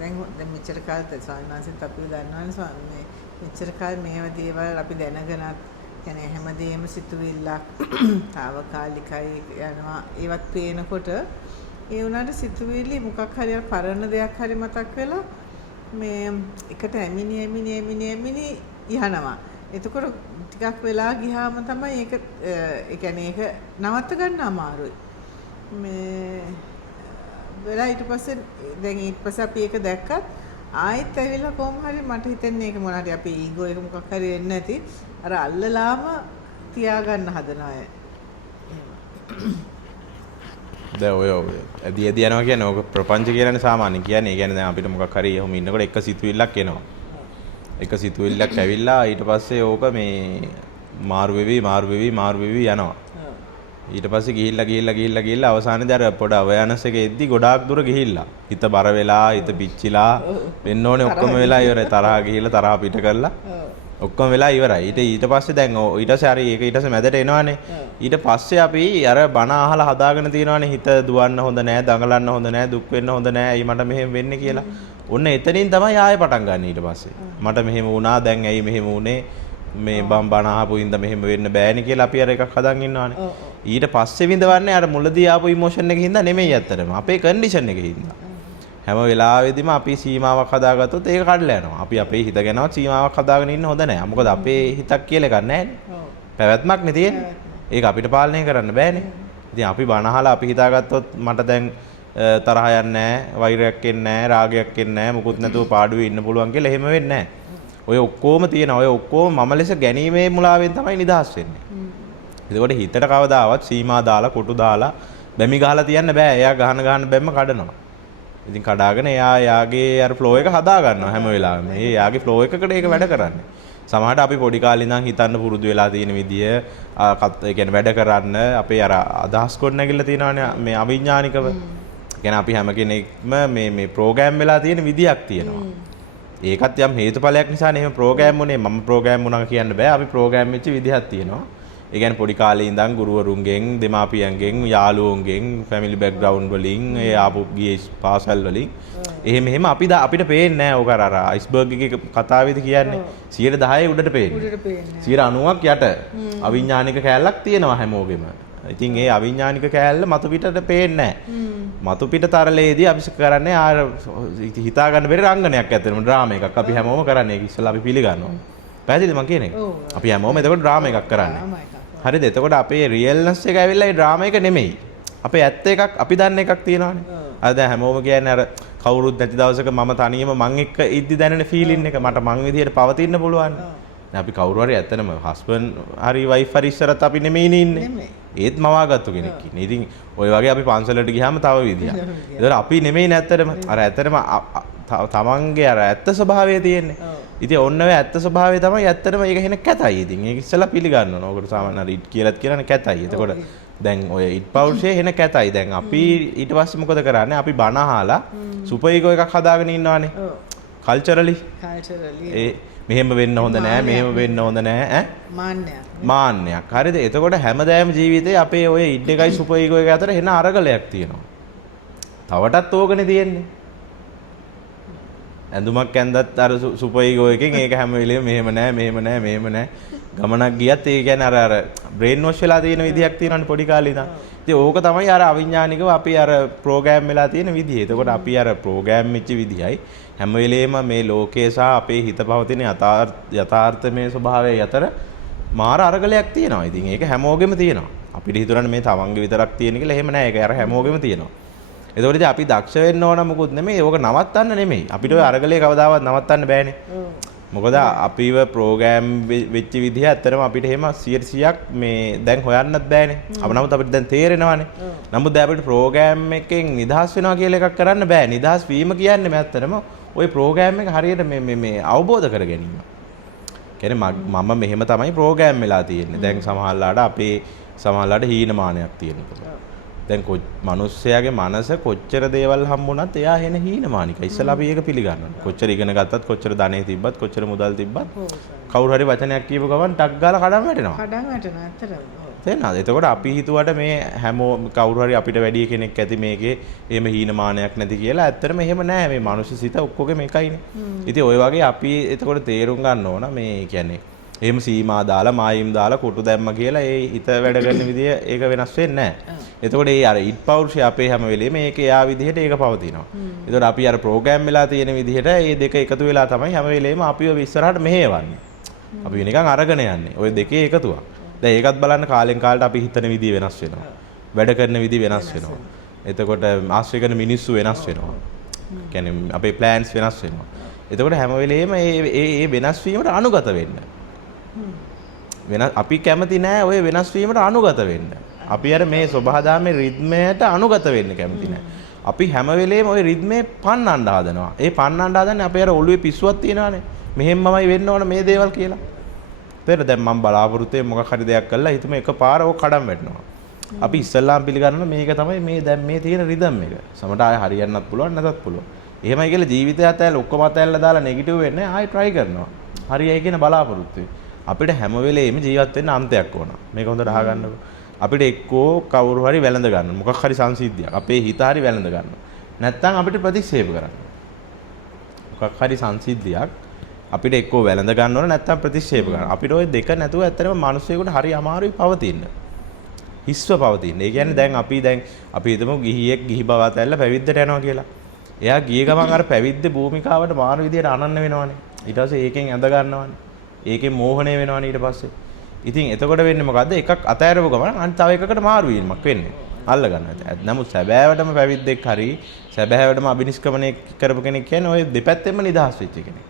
දැන් මෙච්චර කාලෙත් ස්වාමීන් වහන්සේත් අපිව දන්නවනේ ස්වාමී මෙච්චර කාලෙ මේව දේවල් අපි දැනගෙනත් කියන්නේ හැමදේම සිතුවිල්ලක් తాවකාලිකයි යනවා ඒවත් පේනකොට ඒ උනාට සිතුවිලි මොකක් හරි පරණ දෙයක් හරි මතක් වෙලා මේ එකට ඇමිනි යනවා. එතකොට ටිකක් වෙලා ගියාම තමයි ඒක ඒ කියන්නේ ඒක නවත්ත ගන්න අමාරුයි. මේ වෙලා ඊට පස්සේ අපි ඒක දැක්කත් ආයෙත් ඇවිල්ලා කොහොම හරි මට හිතෙන්නේ ඒක මොනවා හරි අපේ ඊගෝ එක මොකක් හරි වෙන්නේ නැති අර අල්ලලාම තියාගන්න හදනවා අය. දැන් ඔය ඇදී යනවා කියන්නේ ඔක ප්‍රපංච කියලානේ සාමාන්‍යයෙන් කියන්නේ. ඒ කියන්නේ දැන් අපිට මොකක් හරි එහෙම ඉන්නකොට එක සිතුවිල්ලක් එනවා. එක සිතුවිල්ලක් ඇවිල්ලා ඊට පස්සේ ඕක මේ මාරු වෙවි යනවා. ඊට පස්සේ ගිහිල්ලා අවසානයේදී අර පොඩ අවයනස් එක එද්දි ගොඩාක් දුර ගිහිල්ලා හිත බර වෙලා හිත පිච්චිලා වෙන්න ඕනේ ඔක්කොම වෙලා ඉවරයි. තරහා ගිහිල්ලා තරහා පිට කරලා ඔක්කොම වෙලා ඉවරයි. ඊට පස්සේ දැන් ඊට පස්සේ හරි ඒක ඊට පස්සේ මැදට එනවනේ. ඊට පස්සේ අපි අර බණ අහලා හදාගෙන තියෙනවනේ හිත දුවන්න හොඳ නැහැ, දඟලන්න හොඳ නැහැ, දුක් වෙන්න හොඳ නැහැ. ඇයි මට මෙහෙම වෙන්නේ කියලා. ඔන්න එතනින් තමයි ආයෙ පටන් ගන්න ඊට පස්සේ. මට මෙහෙම වුණා දැන් ඇයි මෙහෙම වුනේ? මේ බණ අහපු ඉඳ මෙහෙම වෙන්න බෑනේ කියලා අපි අර එකක් හදන් ඉන්නවනේ. ඊට පස්සේ විඳවන්නේ අර මුලදී ආපු ඉමෝෂන් එකකින් හින්දා නෙමෙයි ඇත්තටම. අපේ කන්ඩිෂන් එකකින් හින්දා. හැම වෙලාවෙදිම අපි සීමාවක් හදාගත්තොත් ඒක කඩලා යනවා. අපි අපේ හිත ගැනවත් සීමාවක් හදාගෙන ඉන්න හොඳ නැහැ. මොකද අපේ හිතක් කියලා එකක් නැහැනේ. පැවැත්මක් නේ තියෙන්නේ. ඒක අපිට පාලනය කරන්න බෑනේ. ඉතින් අපි බණ අහලා අපි හිතාගත්තොත් මට දැන් තරහ යන්නේ නැහැ, වෛරයක් එන්නේ නැහැ, රාගයක් එන්නේ නැහැ, මුකුත් නැතුව පාඩුවේ ඉන්න පුළුවන් කියලා එහෙම වෙන්නේ නැහැ. ඔය ඔක්කොම තියෙනවා. ඔය ඔක්කොම මම ලෙස ගැනීමේ මුලාවෙන් තමයි නිදහස් වෙන්නේ. එතකොට හිතට කවදාවත් සීමා දාලා කොටු දාලා බැමි ගහලා තියන්න බෑ. එයා ගහන බැම්ම කඩනවා. ඉතින් කඩාගෙන එයා යාගේ අර ෆ්ලෝ එක හදා ගන්නවා හැම වෙලාවෙම. ඒ යාගේ ෆ්ලෝ එකකට ඒක වැඩ කරන්නේ. සමහරවිට අපි පොඩි කාලේ ඉඳන් හිතන්න පුරුදු වෙලා තියෙන විදිය ඒ කියන්නේ වැඩ කරන්න අපේ අර අදහස් කොට නැගිලා තියෙනවානේ මේ අවිඥානිකව. ඒ කියන්නේ අපි හැම කෙනෙක්ම මේ ප්‍රෝග්‍රෑම් වෙලා තියෙන විදියක් තියෙනවා. ඒකත් යම් හේතුඵලයක් නිසානේ එහෙම ප්‍රෝග්‍රෑම් වුනේ. මම ප්‍රෝග්‍රෑම් වුණා කියන්න බෑ. අපි ප්‍රෝග්‍රෑම් වෙච්ච විදිහක් තියෙනවා. ඒ කියන්නේ පොඩි කාලේ ඉඳන් ගුරුවරුන්ගෙන්, දෙමාපියන්ගෙන්, යාළුවෝන්ගෙන්, ෆැමිලි බෑග්ග්‍රවුන්ඩ් වලින්, ඒ ආපු ගියේ පාසල් වලින් එහෙම අපිට පේන්නේ නැහැ. ඕක අර අයිස්බර්ග් එකේ කතාවේදී කියන්නේ 10% උඩට පේන්නේ. 90ක් යට අවිඥානික කෑල්ලක් තියෙනවා හැමෝගෙම. ඉතින් ඒ අවිඥානික කෑල්ල මතු පිටට පේන්නේ නැහැ. මතු පිට තරලයේදී අපි කරන්නේ ආර හිතා ගන්න බැරි රංගනයක් ඇත්තටම ඩ්‍රාමා එකක්. අපි හැමෝම කරන්නේ ඒක ඉස්සෙල්ලා අපි පිළිගන්නවා. පැහැදිලිද මම කියන එක? අපි හැමෝම එතකොට ඩ්‍රාමා එකක් කරන්නේ. හරිද? එතකොට අපේ රියල්නස් එක ඇවිල්ලා ඒ ඩ්‍රාමා එක නෙමෙයි. අපේ ඇත්ත එකක් අපි දන්න එකක් තියෙනවානේ. අර දැන් හැමෝම කියන්නේ අර කවුරුත් නැති දවසක මම තනියම මං එක්ක ඉද්දි දැනෙන ෆීලින් එක මට මං විදියට පවතින්න පුළුවන්. දැන් අපි කවුරු හරි ඇත්තනම හස්බන්ඩ් හරි වයිෆ් හරි ඉස්සරත් අපි නෙමෙයිනේ ඉන්නේ. ඒත් මවාගත්තු කෙනෙක් ඉන්නේ. ඉතින් ওই වගේ අපි පන්සලට ගියාම තව විදියක්. ඒතර අපි නෙමෙයි නැත්තටම අර ඇත්තටම තමන්ගේ අර ඇත්ත ස්වභාවය තියෙන්නේ. ඉතින් ඔන්න ඔය ඇත්ත ස්වභාවය තමයි ඇත්තටම ඒක හෙන කැතයි. ඉතින් ඒක ඉස්සලා පිළිගන්න ඕන. ඔකට සාමාන්‍ය හරි ඉට් කියලාත් කියනනේ කැතයි. එතකොට දැන් ඔය ඉට් පෞරුෂය හෙන කැතයි. දැන් අපි ඊට පස්සේ මොකද කරන්නේ? අපි බණ අහලා සුපර් ඊගෝ එකක් හදාගෙන ඉන්නවානේ. කල්චරලි. ඒ මෙහෙම වෙන්න හොඳ නෑ, මෙහෙම වෙන්න හොඳ නෑ ඈ මාන්නයක්. හරිද? එතකොට හැමදාම ජීවිතේ අපේ ඔය ඉඩ් එකයි සුපර් ඊගෝ එක අතර හෙන අරගලයක් තියෙනවා. තවටත් ඕකනේ තියෙන්නේ. ඇඳුමක් ඇඳත් අර සුපර් ඊගෝ එකෙන් ඒක හැම වෙලෙම මෙහෙම නෑ. ගමනක් ගියත් ඒ කියන්නේ අර බ්‍රේන් වොෂ් වෙලා තියෙන විදියක් තියෙනවනේ පොඩි කාලේ ඉඳන්. ඉතින් ඕක තමයි අර අවිඥානිකව අපි අර ප්‍රෝග්‍රෑම් වෙලා තියෙන විදිය. එතකොට අපි අර ප්‍රෝග්‍රෑම් වෙච්ච විදියයි හැම වෙලේම මේ ලෝකේ සහ අපේ හිත පවතින යථාර්ථමය ස්වභාවය අතර මාර අරගලයක් තියෙනවා. ඉතින් ඒක හැමෝගෙම තියෙනවා. අපිට හිතුණානේ මේ තමන්ගේ විතරක් තියෙන කියලා. එහෙම නෑ. ඒක අර හැමෝගෙම තියෙනවා. එතකොට ඉතින් අපි දක්ෂ වෙන්න ඕන මොකුත් නෙමෙයි. ඕක නවත්තන්න නෙමෙයි. අපිට ඔය අරගලේ කවදාවත් නවත්තන්න බෑනේ. මොකද අපිව ප්‍රෝග්‍රෑම් වෙච්ච විදිහ ඇත්තටම අපිට එහෙම 100%ක් මේ දැන් හොයන්නත් බෑනේ. නමුත් අපිට දැන් තේරෙනවානේ. නමුත් දැන් අපිට ප්‍රෝග්‍රෑම් එකෙන් නිදහස් වෙනවා කියලා එකක් කරන්න බෑ. නිදහස් වීම කියන්නේ ඇත්තටම ওই ප්‍රෝග්‍රෑම් එක හරියට මේ අවබෝධ කර ගැනීම. කියන්නේ මම මෙහෙම තමයි ප්‍රෝග්‍රෑම් වෙලා තියෙන්නේ. දැන් සමහරලාට හීනමානයක් තියෙනවා. දැන් මිනිස්සයාගේ මනස කොච්චර දේවල් හම්බුණත් එයා හෙන හීනමානිකයි. ඉස්සලා අපි ඒක පිළිගන්නවා. කොච්චර ඉගෙන ගත්තත් කොච්චර ධනෙ තිබ්බත් කොච්චර මුදල් තිබ්බත් කවුරු හරි වචනයක් කියපු ගමන් ටක් ගාලා කඩන් වැටෙනවා. කඩන් වැටෙනවා ඇත්තටම. තේරෙනවද? එතකොට අපි හිතුවට මේ හැමෝම කවුරු හරි අපිට වැඩි කෙනෙක් ඇති මේකේ එහෙම හීනමානයක් නැති කියලා. ඇත්තටම එහෙම නෑ. මේ මනුස්ස සිත ඔක්කොගෙම එකයිනේ. ඉතින් ওই වගේ අපි එතකොට තේරුම් ගන්න ඕන මේ කියන්නේ එහෙම සීමා දාලා මායිම් දාලා කොටු දැම්ම කියලා ඒ හිත වැඩ කරන විදිය ඒක වෙනස් වෙන්නේ නෑ. එතකොට ඒ අර ඉත් පෞරුෂය අපේ හැම වෙලේම ඒක යා විදිහට ඒක පවතිනවා. එතකොට අපි අර ප්‍රෝග්‍රෑම් වෙලා තියෙන විදිහට මේ දෙක එකතු වෙලා තමයි හැම වෙලේම අපිව ඉස්සරහට මෙහෙවන්නේ. අපි නිකන් අරගෙන යන්නේ. ওই දෙකේ එකතුවක්. දැන් ඒකත් බලන්න කාලෙන් කාලට අපි හිතන විදිය වෙනස් වෙනවා. වැඩ කරන විදිය වෙනස් වෙනවා. එතකොට ආශ්‍රය කරන මිනිස්සු වෙනස් වෙනවා. කියන්නේ අපේ ප්ලෑන්ස් වෙනස් වෙනවා. එතකොට හැම වෙලේම මේ වෙනස් වීමට අනුගත වෙන්න. අපි කැමති නෑ ඔය වෙනස් වීමට අනුගත වෙන්න. අපි අර මේ සබහාදාමේ රිද්මයට අනුගත වෙන්න කැමති නෑ. අපි හැම වෙලේම ওই රිද්මේ පන්නන්න හදනවා. ඒ පන්නන්න හදන්නේ අපේ අර ඔළුවේ පිස්සුවක් තියෙනවානේ. මෙහෙම්මමයි වෙන්න ඕන මේ දේවල් කියලා. තේරෙනවද? දැන් මම බලාපොරොත්තු වෙන්නේ මොකක් හරි දෙයක් කළා හිතමු එකපාර ඕක කඩම් වැටෙනවා. අපි ඉස්සල්ලාම පිළිගන්න මේක තමයි මේ දැන් මේ තියෙන රිද්ම් එක. සමහරට ආයෙ හරියන්නත් පුළුවන් නැතත් පුළුවන්. එහෙමයි කියලා ජීවිතය අතහැරලා ඔක්කොම අතහැරලා දාලා නෙගටිව් වෙන්නේ ආයෙ try කරනවා. හරියයි කියන බලාපොරොත්තු වෙයි. අපිට හැම වෙලේම ජීවත් වෙන්න අන්තයක් ඕන. මේක හොඳට අහගන්නකො. අපිට එක්කෝ කවුරු හරි වැළඳ ගන්න. මොකක් හරි සංසිද්ධියක්. අපේ හිත හරි වැළඳ ගන්න. නැත්තම් අපිට ප්‍රතික්ෂේප කරන්න. මොකක් හරි සංසිද්ධියක් අපිට එක්කෝ වැළඳ ගන්න ඕන නැත්තම් ප්‍රතික්ෂේප කරන්න. අපිට ওই දෙක නැතුව ඇත්තටම මිනිස්සුෙකුට හරි අමාරුයි පවතින්න. හිස්ව පවතින්න. ඒ කියන්නේ දැන් අපි හිතමු ගිහියෙක් ගිහි බව අතැල්ලා පැවිද්දට යනවා කියලා. එයා ගිය ගමන් අර පැවිද්දේ භූමිකාවට මාන විදියට අනන්න වෙනවනේ. ඊට පස්සේ ඒකෙන් ඇඳ ගන්නවනේ. ඒකෙන් මෝහණය වෙනවනේ ඊට පස්සේ. ඉතින් එතකොට වෙන්නේ මොකද්ද? එකක් අතෑරපු ගමන් අනිත් තව එකකට මාරු වීමක් වෙන්නේ. අල්ල ගන්නවා. නමුත් සැබෑවටම පැවිද්දෙක් හරි සැබෑවටම අබිනිෂ්ක්‍මණය කරපු කෙනෙක් කියන්නේ ওই දෙපැත්තෙම නිදහස් වෙච්ච කෙනෙක්.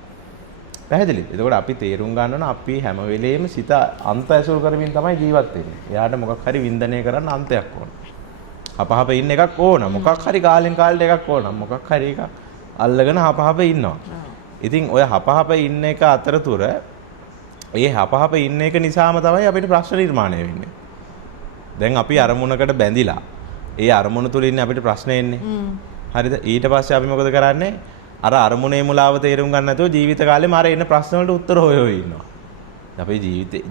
පැහැදිලිද? එතකොට අපි තේරුම් ගන්න ඕන අපි හැම වෙලේම සිත අන්ත ඇසුරු කරමින් තමයි ජීවත් වෙන්නේ. එයාට මොකක් හරි වින්දනය කරන්න අන්තයක් ඕන. අපහප ඉන්න එකක් ඕන. මොකක් හරි කාලෙන් කාලට එකක් ඕන. මොකක් හරි එකක් අල්ලගෙන හපහප ඉන්නවා. ඉතින් ඔය හපහප ඉන්න එක අතරතුර ඒ හපහප ඉන්න එක නිසාම තමයි අපිට ප්‍රශ්න නිර්මාණය වෙන්නේ. දැන් අපි අරමුණකට බැඳිලා ඒ අරමුණ තුල ඉන්නේ අපිට ප්‍රශ්න එන්නේ. හරිද? ඊට පස්සේ අපි මොකද කරන්නේ? අර අරමුණේ මුලාව තේරුම් ගන්න නැතුව ජීවිත කාලෙම අර එන ප්‍රශ්න වලට උත්තර හොය ඉන්නවා. අපේ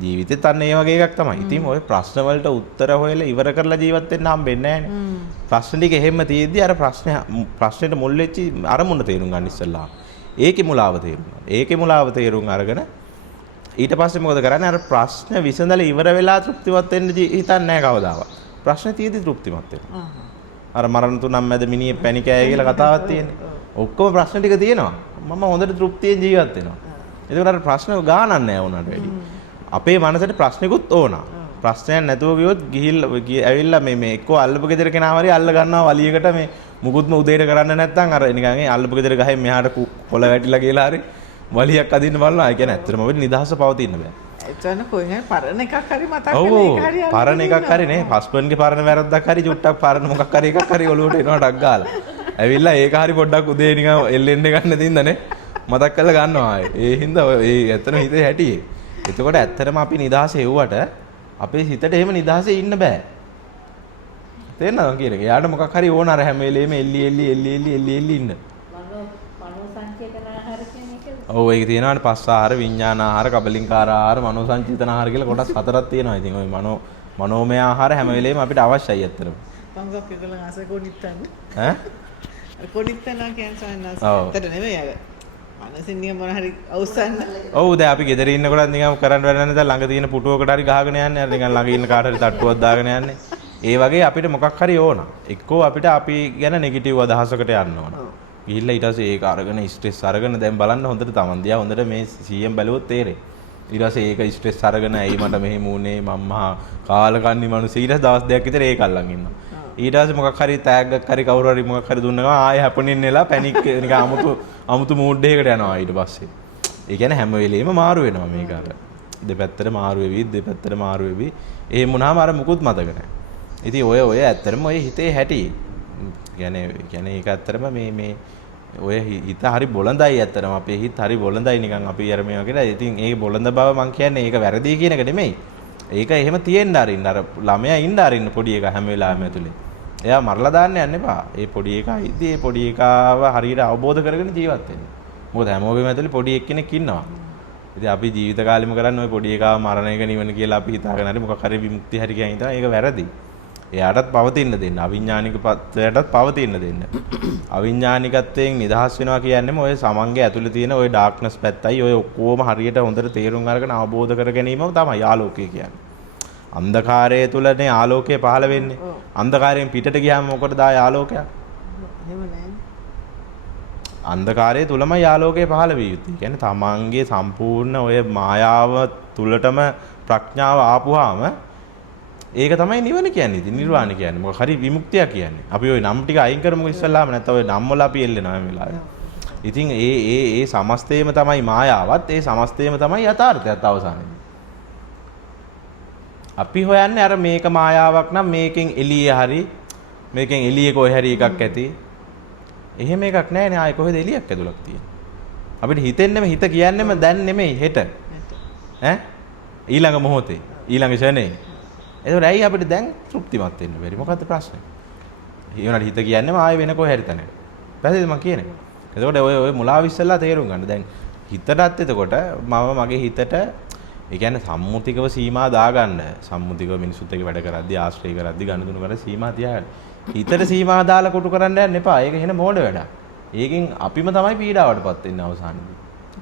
ජීවිතෙත් අන්න ඒ වගේ එකක් තමයි. ඉතින් ওই ප්‍රශ්න වලට උත්තර හොයලා ඉවර කරලා ජීවත් වෙන්න හම්බෙන්නේ නැහැනේ. ප්‍රශ්න ටික එහෙම තියෙද්දි අර ප්‍රශ්නෙට මුල් වෙච්ච අරමුණ තේරුම් ගන්න ඉස්සෙල්ලා. ඒකේ මුලාව තේරුම් ගන්න. ඒකේ මුලාව තේරුම් අරගෙන ඊට පස්සේ මොකද කරන්නේ? අර ප්‍රශ්න විසඳලා ඉවර වෙලා තෘප්තිමත් වෙන්න හිතන්නේ නැහැ කවදාවත්. ප්‍රශ්න තියෙද්දි තෘප්තිමත් වෙනවා. අර මරණ තුනක් මැද මිනිහ පැණි කෑය කියලා කතාවක් තියෙන්නේ. ඔක්කොම ප්‍රශ්න ටික තියෙනවා. මම හොඳට තෘප්තියෙන් ජීවත් වෙනවා. ඒකට අර ප්‍රශ්න ගානක් නැහැ උනාට වැඩි. අපේ මනසට ප්‍රශ්නිකුත් ඕන. ප්‍රශ්නයක් නැතුව ගියොත් ඇවිල්ලා මේ එක්කෝ අල්ලපු ගෙදර කෙනා හරි අල්ල ගන්නවා වලියකට මේ මුකුත්ම උදේට කරන්න නැත්නම් අර නිකන් ඒ අල්ලපු ගෙදර ගහෙන් මෙහාට කොළ වැටිලා ගිහලා හරි වලියක් අදින්න බලනවා. ඒ කියන්නේ ඇත්තටම අපිට නිදහස පවතින්න බෑ. එතන කොහෙන් පරණ එකක් හරි මතක් කරලා ඒක හරි පරණ එකක් හරි නේ හස්බන්ඩ්ගේ පරණ වැරද්දක් හරි චුට්ටක් පරණ මොකක් හරි එකක් හරි ඔලුවට එනවා ඩක් ගාලා. ඇවිල්ලා ඒක හරි පොඩ්ඩක් උදේ නිකන් එල්ලෙන්න ගන්න දින්දනේ මතක් කරලා ගන්නවා ආයේ. ඒ හින්දා ඒ ඇත්තම හිතේ හැටියේ. එතකොට ඇත්තටම අපි නිදහස හෙව්වට අපේ හිතට එහෙම නිදහසේ ඉන්න බෑ. තේරෙනවද කියන්නේ? එයාට මොකක් හරි ඕන අර හැම වෙලේම එල්ලි ඉන්න. ඔව් ඒක තියෙනවානේ පස්ස ආහාර විඥාන ආහාර කබලින්කාර ආහාර මනෝ සංචේතන ආහාර කියලා කොටස් හතරක් තියෙනවා. ඉතින් ওই මනෝමය ආහාර හැම වෙලේම අපිට අවශ්‍යයි ඇත්තටම. පංගක් එකලන් ආස කොනිත්තන් ඈ කොනිත්තන කියන්නේ සයන්ස් ඇත්තට නෙමෙයි අර මනසින් නිය මොන හරි අවසන්. ඔව් දැන් අපි ගෙදර ඉන්නකොට නිකන් කරන්න වැඩ නැහැ දැන් ළඟ තියෙන පුටුවකට හරි ගහගෙන යන්නේ. අර නිකන් ළඟ ඉන්න කාට හරි තට්ටුවක් දාගෙන යන්නේ. ඒ වගේ අපිට මොකක් හරි ඕන. එක්කෝ අපිට අපි ගැන නෙගටිව් අදහසකට යන්න ඕන. ගිහිල්ලා ඊට පස්සේ ඒක අරගෙන ස්ට්‍රෙස් අරගෙන දැන් බලන්න හොඳට තමන් දිහා හොඳට මේ CM බැලුවොත් තේරෙයි. ඊට පස්සේ ඒක ස්ට්‍රෙස් අරගෙන ඇයි මට මෙහෙම වුනේ මම්මා කාලකන්ණි මිනිස්සු ඊට දවස් දෙකක් විතර ඒක අල්ලන් ඉන්නවා. ඊට පස්සේ මොකක් හරි තෑග්ගක් හරි කවුරු හරි මොකක් හරි දුන්නා ගමන් ආයෙ හැපෙනින් නෙලා පැනික් නිකන් අමුතු මූඩ් එකකට යනවා ඊට පස්සේ. ඒ කියන්නේ හැම වෙලෙම මාරු වෙනවා මේක අර. දෙපැත්තට මාරු වෙවි. එහෙම වුණාම අර මුකුත් මතක නැහැ. ඉතින් ඔය ඇත්තටම ඔය හිතේ හැටි. කියන්නේ ඒක ඇත්තටම මේ ඔය හිත හරි බොළඳයි ඇත්තටම අපේ හිත හරි බොළඳයි නිකන් අපි අර මේවා කියලා. ඉතින් ඒ බොළඳ බව මං කියන්නේ ඒක වැරදි කියන එක නෙමෙයි. ඒක එහෙම තියෙන්න අරින්න අර ළමයා ඉන්න අරින්න පොඩි එකා හැම වෙලාවෙම ඇතුලේ. එයා මරලා දාන්න යන්න එපා. ඒ පොඩි එකා ඉදී ඒ පොඩි එකාව හරියට අවබෝධ කරගෙන ජීවත් වෙන්න. මොකද හැමෝගෙම ඇතුලේ පොඩි එක්කෙනෙක් ඉන්නවා. ඉතින් අපි ජීවිත කාලෙම කරන්නේ ওই පොඩි එකාව මරණ එක නිවන කියලා අපි හිතාගෙන හරි මොකක් හරි විමුක්තිය හරි කියන හිතන ඒක වැරදි. එයාටත් පවතින්න දෙන්න. අවිඥානික පත්වයටත් පවතින්න දෙන්න. අවිඥානිකත්වයෙන් නිදහස් වෙනවා කියන්නේම ඔය සමංගය ඇතුළේ තියෙන ඔය ඩාර්ක්නස් පැත්තයි ඔය ඔක්කොම හරියට හොඳට තේරුම් අරගෙන අවබෝධ කර ගැනීමම තමයි ආලෝකය කියන්නේ. අන්ධකාරය තුලනේ ආලෝකය පහළ වෙන්නේ. අන්ධකාරයෙන් පිටට ගියාම මොකටද ආය ආලෝකයක්? එහෙම නෑ. අන්ධකාරය තුලමයි ආලෝකය පහළ විය යුත්තේ. කියන්නේ තමන්ගේ සම්පූර්ණ ඔය මායාව තුලටම ප්‍රඥාව ආපුවාම ඒක තමයි නිවන කියන්නේ. ඉතින් නිර්වාණ කියන්නේ මොකක් හරි විමුක්තිය කියන්නේ. අපි ওই නම් ටික අයින් කරමුකෝ ඉස්සල්ලාම නැත්නම් ওই නම් වල අපි එල්ලෙනවා මේ වෙලාවේ. ඉතින් ඒ සමස්තයම තමයි මායාවත්, ඒ සමස්තයම තමයි යථාර්ථයත් අවසානයේ. අපි හොයන්නේ අර මේක මායාවක් නම් මේකෙන් එළියේ හරි මේකෙන් එළියේ කොහේ හරි එකක් ඇති. එහෙම එකක් නැහැ නේ. ආයේ කොහෙද එළියක් ඇතුළක් තියෙන්නේ. අපිට හිතෙන්නෙම හිත කියන්නෙම දැන් නෙමෙයි හෙට. ඈ ඊළඟ මොහොතේ ඊළඟ ෂණේ. ඒතකොට ඇයි අපිට දැන් තෘප්තිමත් වෙන්න බැරි? මොකද්ද ප්‍රශ්නේ? ඊවනට හිත කියන්නෙම ආයේ වෙන කොහේ හරි තැනක. පැහැදිලිද මම කියන්නේ? එතකොට ඔය මුලාව ඉස්සෙල්ලා තේරුම් ගන්න. දැන් හිතටත් එතකොට මම මගේ හිතට ඒ කියන්නේ සම්මුතිකව සීමා දාගන්න. සම්මුතිකව මිනිසුත් එක්ක වැඩ කරද්දී ආශ්‍රය කරද්දී ගනුදෙනු කරද්දී සීමා තියාගන්න. හිතට සීමා දාලා කොටු කරන්න යන්න එපා. ඒක එහෙන මෝඩ වැඩක්. ඒකෙන් අපිම තමයි පීඩාවටපත් වෙන්නේ අවසානයේදී.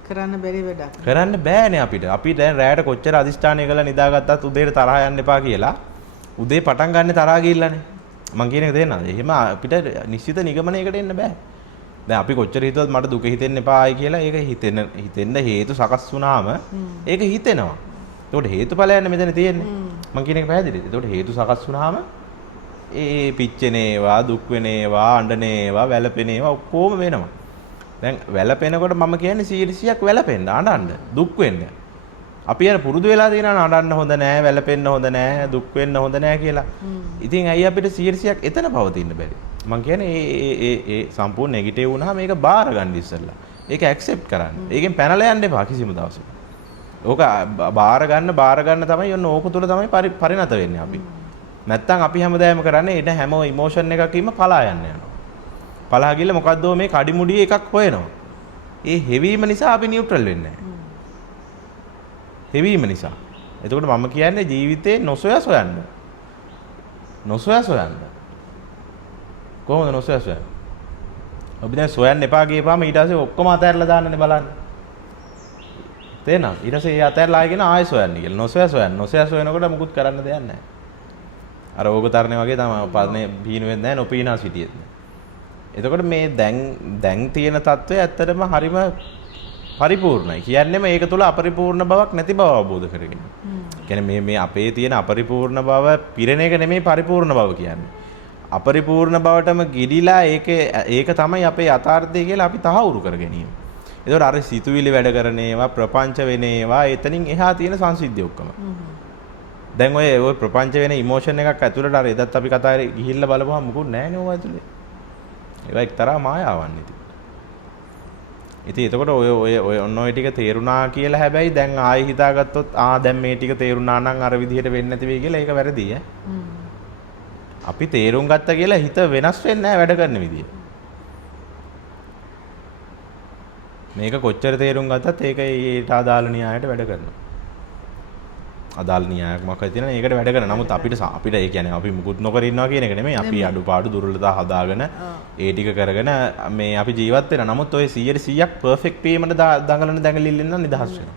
කරන්න බැරි වැඩක්. කරන්න බෑනේ අපිට. අපි දැන් රැයට කොච්චර අදිෂ්ඨානය කරලා නිදාගත්තත් උදේට තරහ යන්න එපා කියලා. උදේ පටන් ගන්න තරහා ගිහිල්ලානේ. මං කියන එක තේරෙනවද? එහෙම අපිට නිශ්චිත නිගමනයකට එන්න බෑ. දැන් අපි කොච්චර හිතුවත් මට දුක හිතෙන්න එපායි කියලා ඒක හිතෙන්න හේතු සකස් වුණාම ඒක හිතෙනවා. ඒකට හේතුඵලයන්නේ මෙතන තියෙන්නේ. මං කියන එක පැහැදිලිද? ඒකට හේතු සකස් වුණාම ඒ පිච්චෙන ඒවා, දුක් වෙන ඒවා, අඬන ඒවා, වැළපෙන ඒවා ඔක්කොම වෙනවා. දැන් වැළපෙනකොට මම කියන්නේ 100%ක් වැළපෙන්න, අඬන්න, දුක් වෙන්න. අපි අර පුරුදු වෙලා තියෙනවා අඬන්න හොඳ නෑ, වැළපෙන්න හොඳ නෑ, දුක් වෙන්න හොඳ නෑ කියලා. ඉතින් ඇයි අපිට 100%ක් එතන පවතින්න බැරි? මං කියන්නේ ඒ සම්පූර්ණ නෙගටිව් වුණාම ඒක බාර ගන්න ඉස්සෙල්ලා. ඒක ඇක්සෙප්ට් කරන්න. ඒකෙන් පැනලා යන්න එපා කිසිම දවසක. ඕක බාර ගන්න තමයි ඔන්න ඕක තුල තමයි පරිණත වෙන්නේ අපි. නැත්තම් අපි හැමදාම කරන්නේ එන හැම ඉමෝෂන් එකකින්ම පලා යන්න යනවා. පලා ගිහලා මොකද්ද මේ කඩිමුඩිය එකක් හොයනවා. ඒ හෙවීම නිසා අපි නියුට්‍රල් වෙන්නේ නැහැ. හෙවීම නිසා. එතකොට මම කියන්නේ ජීවිතේ නොසොය සොයන්න. නොසොය සොයන්න. කොහොමද නොසොය සොයන්නේ? අපි දැන් සොයන්න එපා ගියපාම ඊට පස්සේ ඔක්කොම අතහැරලා දාන්නනේ බලන්න. තේරෙනවද? ඊට පස්සේ ඒ අතහැරලා ආගෙන ආයෙ සොයන්න කියලා. නොසොය සොයන්න. නොසොය සොයනකොට මුකුත් කරන්න දෙයක් නැහැ. අර ඕක තරණේ වගේ තමයි පරණේ බීනුවෙත් නැහැ නොපීනා සිටියෙත් නැහැ. එතකොට මේ දැන් තියෙන తত্ত্বය ඇත්තටම හරිම පරිපූර්ණයි. කියන්නේම ඒක තුල අපරිපූර්ණ බවක් නැති බව අවබෝධ කරගෙන. කියන්නේ මේ අපේ තියෙන අපරිපූර්ණ බව පිරෙන එක නෙමෙයි පරිපූර්ණ බව කියන්නේ. අපරිපූර්ණ බවටම ගිඩිලා ඒක තමයි අපේ යථාර්ථය කියලා අපි තහවුරු කර ගැනීම. ඒතකොට අර සිතුවිලි වැඩ කරන ඒවා ප්‍රපංච වෙන ඒවා එතනින් එහා තියෙන සංසිද්ධි ඔක්කොම. දැන් ඔය ප්‍රපංච වෙන ඉමෝෂන් එකක් ඇතුළට අර එදත් අපි කතා කරේ ගිහිල්ලා බලපුවම මොකුත් නැහැ නේ ඔය ඇතුලේ. ඒවා එක්තරා මායාවක් ඉතින්. ඉතින් එතකොට ඔය ඔන්න ඔය ටික තේරුණා කියලා හැබැයි දැන් ආයෙ හිතාගත්තොත් දැන් මේ ටික තේරුණා නම් අර විදිහට වෙන්නේ නැති වෙයි කියලා ඒක වැරදි ඈ. අපි තේරුම් ගත්ත කියලා හිත වෙනස් වෙන්නේ නැහැ වැඩ කරන විදිය. මේක කොච්චර තේරුම් ගත්තත් ඒක ඊට අදාළ න්‍යායයට වැඩ කරනවා. අදාළ න්‍යායක් මොකක්ද තියෙනවා ඒකට වැඩ කරන. නමුත් අපිට ඒ කියන්නේ අපි මුකුත් නොකර ඉන්නවා කියන එක නෙමෙයි. අපි අඩුපාඩු දුර්වලතා හදාගෙන ඒ ටික කරගෙන මේ අපි ජීවත් වෙනවා. නමුත් ඔය 100%ක් පර්ෆෙක්ට් වීමට දඟලන දඟලිල්ලෙන් නම් නිදහස් වෙනවා.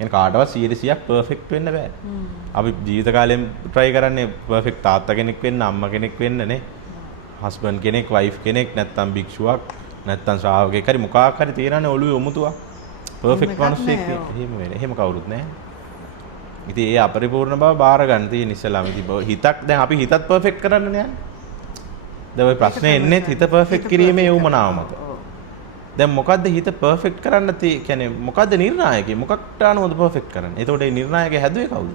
يعني කාටවත් 100%ක් පර්ෆෙක්ට් වෙන්න බෑ. අපි ජීවිත කාලෙම try කරන්නේ පර්ෆෙක්ට් තාත්තා කෙනෙක් වෙන්න, අම්මා කෙනෙක් වෙන්න නේ. හස්බන්ඩ් කෙනෙක්, වයිෆ් කෙනෙක්, නැත්නම් භික්ෂුවක්, නැත්නම් ශ්‍රාවකෙක් හරි මොකක් හරි තියෙනනේ ඔළුවේ ඔමුතුවක්. පර්ෆෙක්ට් මිනිස්සෙක් එහෙම වෙන්නේ. එහෙම කවුරුත් නැහැ. ඉතින් ඒ අපරිපූර්ණ බව බාර ගන්න තියෙන ඉස්සලාම ඉතින් හිතක් දැන් අපි හිතත් පර්ෆෙක්ට් කරන්න නෑ. දැන් ওই ප්‍රශ්නේ එන්නේ හිත පර්ෆෙක්ට් කිරීමේ යොමුනාව මත. දැන් මොකද්ද හිත පර්ෆෙක්ට් කරන්න කියන්නේ මොකද්ද නිර්ණායකය? මොකක්ට අනුවද පර්ෆෙක්ට් කරන්නේ? එතකොට මේ නිර්ණායකය හැදුවේ කවුද?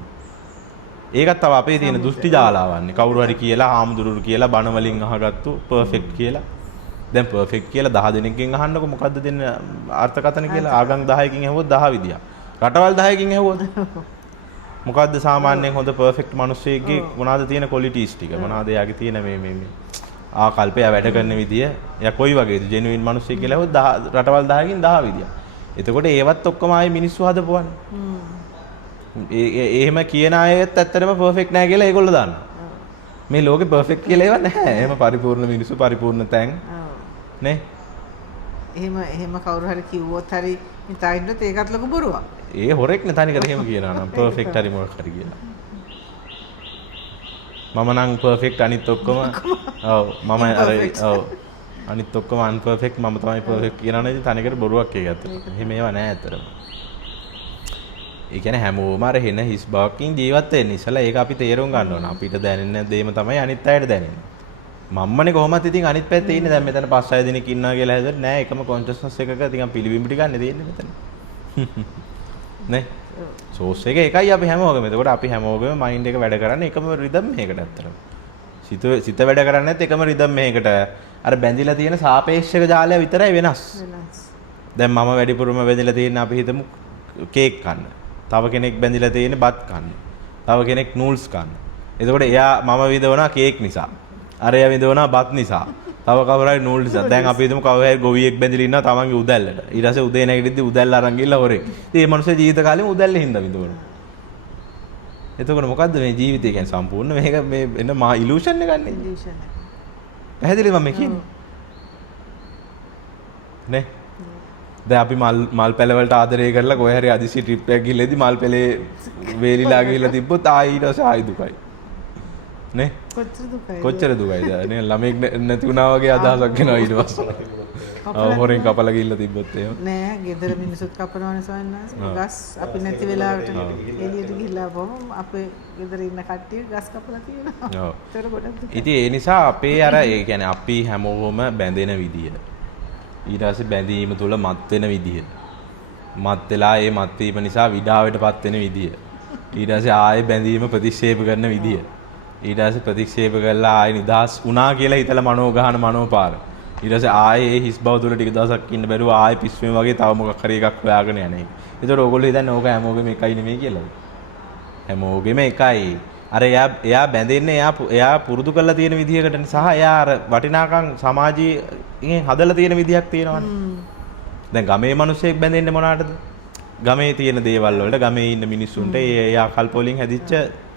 ඒකත් තව අපේ තියෙන දෘෂ්ටි ජාලාවන්නේ. කවුරු හරි කියලා ආමුදුරුරු කියලා බණ වලින් අහගත්තු පර්ෆෙක්ට් කියලා. දැන් පර්ෆෙක්ට් කියලා 10 දෙනෙක්ගෙන් අහන්නකො මොකද්ද දෙන්න අර්ථකථන කියලා ආගම් 10කින් ඇහුවොත් 10 විදියක්. රටවල් 10කින් ඇහුවොත් මොකද්ද සාමාන්‍යයෙන් හොඳ පර්ෆෙක්ට් මිනිස්සෙක්ගේ මොනවාද තියෙන ක්වොලිටිස් ටික? මොනවාද එයාගේ තියෙන මේ ආකල්පය වැඩ කරන විදිය? එයා කොයි වගේද? ජෙනුයින් මිනිස්සෙක් කියලා ඇහුවොත් රටවල් 10කින් 10 විදියක්. එතකොට ඒවත් ඔක්කොම ආයේ මිනිස්සු හදපුවානේ. එහෙම කියන අයත් ඇත්තටම පර්ෆෙක්ට් නැහැ කියලා ඒගොල්ලෝ දන්නවා. මේ ලෝකේ පර්ෆෙක්ට් කියලා ඒවා නැහැ. එහෙම පරිපූර්ණ මිනිස්සු පරිපූර්ණ තැන්. නේ? එහෙම කවුරු හරි කිව්වොත් හරි හිතාගෙනත් ඒකත් ලොකු බොරුවක්. ඒ හොරෙක් නේ තනිකර එහෙම කියනවා නම් පර්ෆෙක්ට් හරි මොකක් හරි කියලා. මම නම් පර්ෆෙක්ට් අනිත් ඔක්කොම ඔව් මම අර ඔව් අනිත් ඔක්කොම අන්පර්ෆෙක්ට් මම තමයි පර්ෆෙක්ට් කියනවා නේද තනිකර බොරුවක් ඒක ඇත්තට. එහෙම ඒවා නැහැ ඇත්තටම. ඒ කියන්නේ හැමෝම අර හෙන හිස් බවකින් ජීවත් වෙන්නේ. ඉස්සලා ඒක අපි තේරුම් ගන්න ඕන. අපිට දැනෙන දේම තමයි අනිත් අයට දැනෙන්නේ. මම්මනේ කොහොමද ඉතින් අනිත් පැත්තේ ඉන්නේ දැන් මෙතන 5-6 දිනක් ඉන්නවා කියලා හැදුවත් නෑ එකම කොන්ෂස්නස් එකක ටිකක් පිළිබිඹ ටිකක් නේ තියෙන්නේ මෙතන. නේ? සෝස් එක එකයි අපි හැමෝගෙම. එතකොට අපි හැමෝගෙම මයින්ඩ් එක වැඩ කරන්නේ එකම රිද්ම් මේකට ඇත්තටම. සිත වැඩ කරන්නේ නැත් එකම රිද්ම් මේකට. අර බැඳිලා තියෙන සාපේක්ෂක ජාලය විතරයි වෙනස්. දැන් මම වැඩිපුරම බැඳිලා තියෙන අපි හිතමු කේක් කන්න. තව කෙනෙක් බැඳිලා තියෙන බත් කන්න. තව කෙනෙක් නූල්ස් කන්න. එතකොට එයා මම විඳවනවා කේක් නිසා. අරයා විඳවනවා බත් නිසා. තව කවුරු හරි නූල් නිසා. දැන් අපි හිතමු කවුරු හරි ගොවියෙක් බැඳිලා ඉන්නවා තමන්ගේ උදැල්ලට. ඊට පස්සේ උදේ නැගිටිද්දි උදැල්ල අරන් ගිහලා හොරේ. ඉතින් මේ මනුස්සයා ජීවිත කාලෙම උදැල්ලේ හින්දා විඳවනවා. එතකොට මොකද්ද මේ ජීවිතය කියන්නේ සම්පූර්ණ මේක මේ එන මා ඉලූෂන් එකක් නේ. ඉලූෂන් එක. පැහැදිලිද මම කියන්නේ? නේ? දැන් අපි මල් පැල වලට ආදරය කරලා කොහේ හරි අදිසි ට්‍රිප් එකක් ගිහලාදී මල් පැලේ වේලිලා ගිහලා තිබ්බොත් ආයි ඊට පස්සේ ආයි දුකයි. නේ? කොච්චර දුකයිද? නේ ළමෙක් නැති වුණා වගේ අදහසක් එනවා ඊට පස්සේ. හොරෙන් කපලා ගිහලා තිබ්බොත් එහෙම. නෑ, ගෙදර මිනිස්සුත් කපනවනේ සවන්නාස්. ගස් අපි නැති වෙලාවට එළියට ගිහලා බොහොම අපේ ගෙදර ඉන්න කට්ටිය ගස් කපලා තියෙනවා. ඔව්. ඉතින් ඒ නිසා අපේ අර ඒ කියන්නේ අපි හැමෝම බැඳෙන විදිය. ඊට පස්සේ බැඳීම තුල මත් වෙන විදිය. මත් වෙලා ඒ මත් වීම නිසා විඩාවටපත් වෙන විදිය. ඊට පස්සේ ආයේ බැඳීම ප්‍රතික්ෂේප කරන විදිය. ඊට පස්සේ ප්‍රතික්ෂේප කළා ආයේ නිදහස් වුණා කියලා හිතලා මනෝ ගහන මනෝපාර. ඊට පස්සේ ආයේ ඒ හිස් බව තුල ටික දවසක් ඉන්න බැරුව ආයේ පිස්සුවෙන් වගේ තව මොකක් හරි එකක් හොයාගෙන යන එක. ඒතකොට ඕගොල්ලෝ හිතන්නේ ඕක හැමෝගෙම එකයි නෙමෙයි කියලා. හැමෝගෙම එකයි. අර එයා බැඳෙන්නේ එයා පුරුදු කරලා තියෙන විදිහකට සහ එයා අර වටිනාකම් සමාජයේ හදලා තියෙන විදිහක් තියෙනවනේ. දැන් ගමේ මිනිස්සෙක් බැඳෙන්නේ මොනකටද? ගමේ තියෙන දේවල් වලට ගමේ ඉන්න මිනිස්සුන්ට ඒ ආකල්ප වලින් හැදිච්ච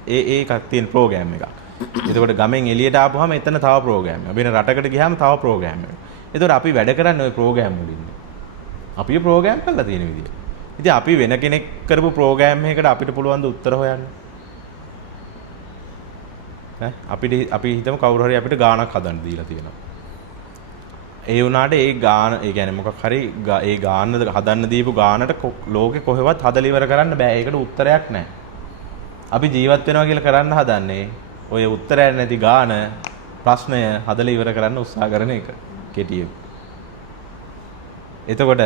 එකක් තියෙන ප්‍රෝග්‍රෑම් එකක්. එතකොට ගමෙන් එළියට ආපුවාම එතන තව ප්‍රෝග්‍රෑම් එකක්. වෙන රටකට ගියාම තව ප්‍රෝග්‍රෑම් එකක්. එතකොට අපි වැඩ කරන්නේ ওই ප්‍රෝග්‍රෑම් වලින්. අපි ප්‍රෝග්‍රෑම් කරලා තියෙන විදිහ. ඉතින් අපි වෙන කෙනෙක් කරපු ප්‍රෝග්‍රෑම් එකකට අපිට පුළුවන් ද උත්තර හොයන්න? අපි හිතමු කවුරු හරි අපිට ගාණක් හදන්න දීලා තියෙනවා. ඒ වුණාට ඒ ගාණ ඒ කියන්නේ මොකක් හරි ඒ ගාණ හදන්න දීපු ගාණට ලෝකේ කොහෙවත් හදලා ඉවර කරන්න බෑ. ඒකට උත්තරයක් නැහැ. අපි ජීවත් වෙනවා කියලා කරන්න හදන්නේ ඔය උත්තරයක් නැති ගාණ ප්‍රශ්නය හදලා ඉවර කරන්න උත්සාහ කරන එක. කෙටියෙන්. එතකොට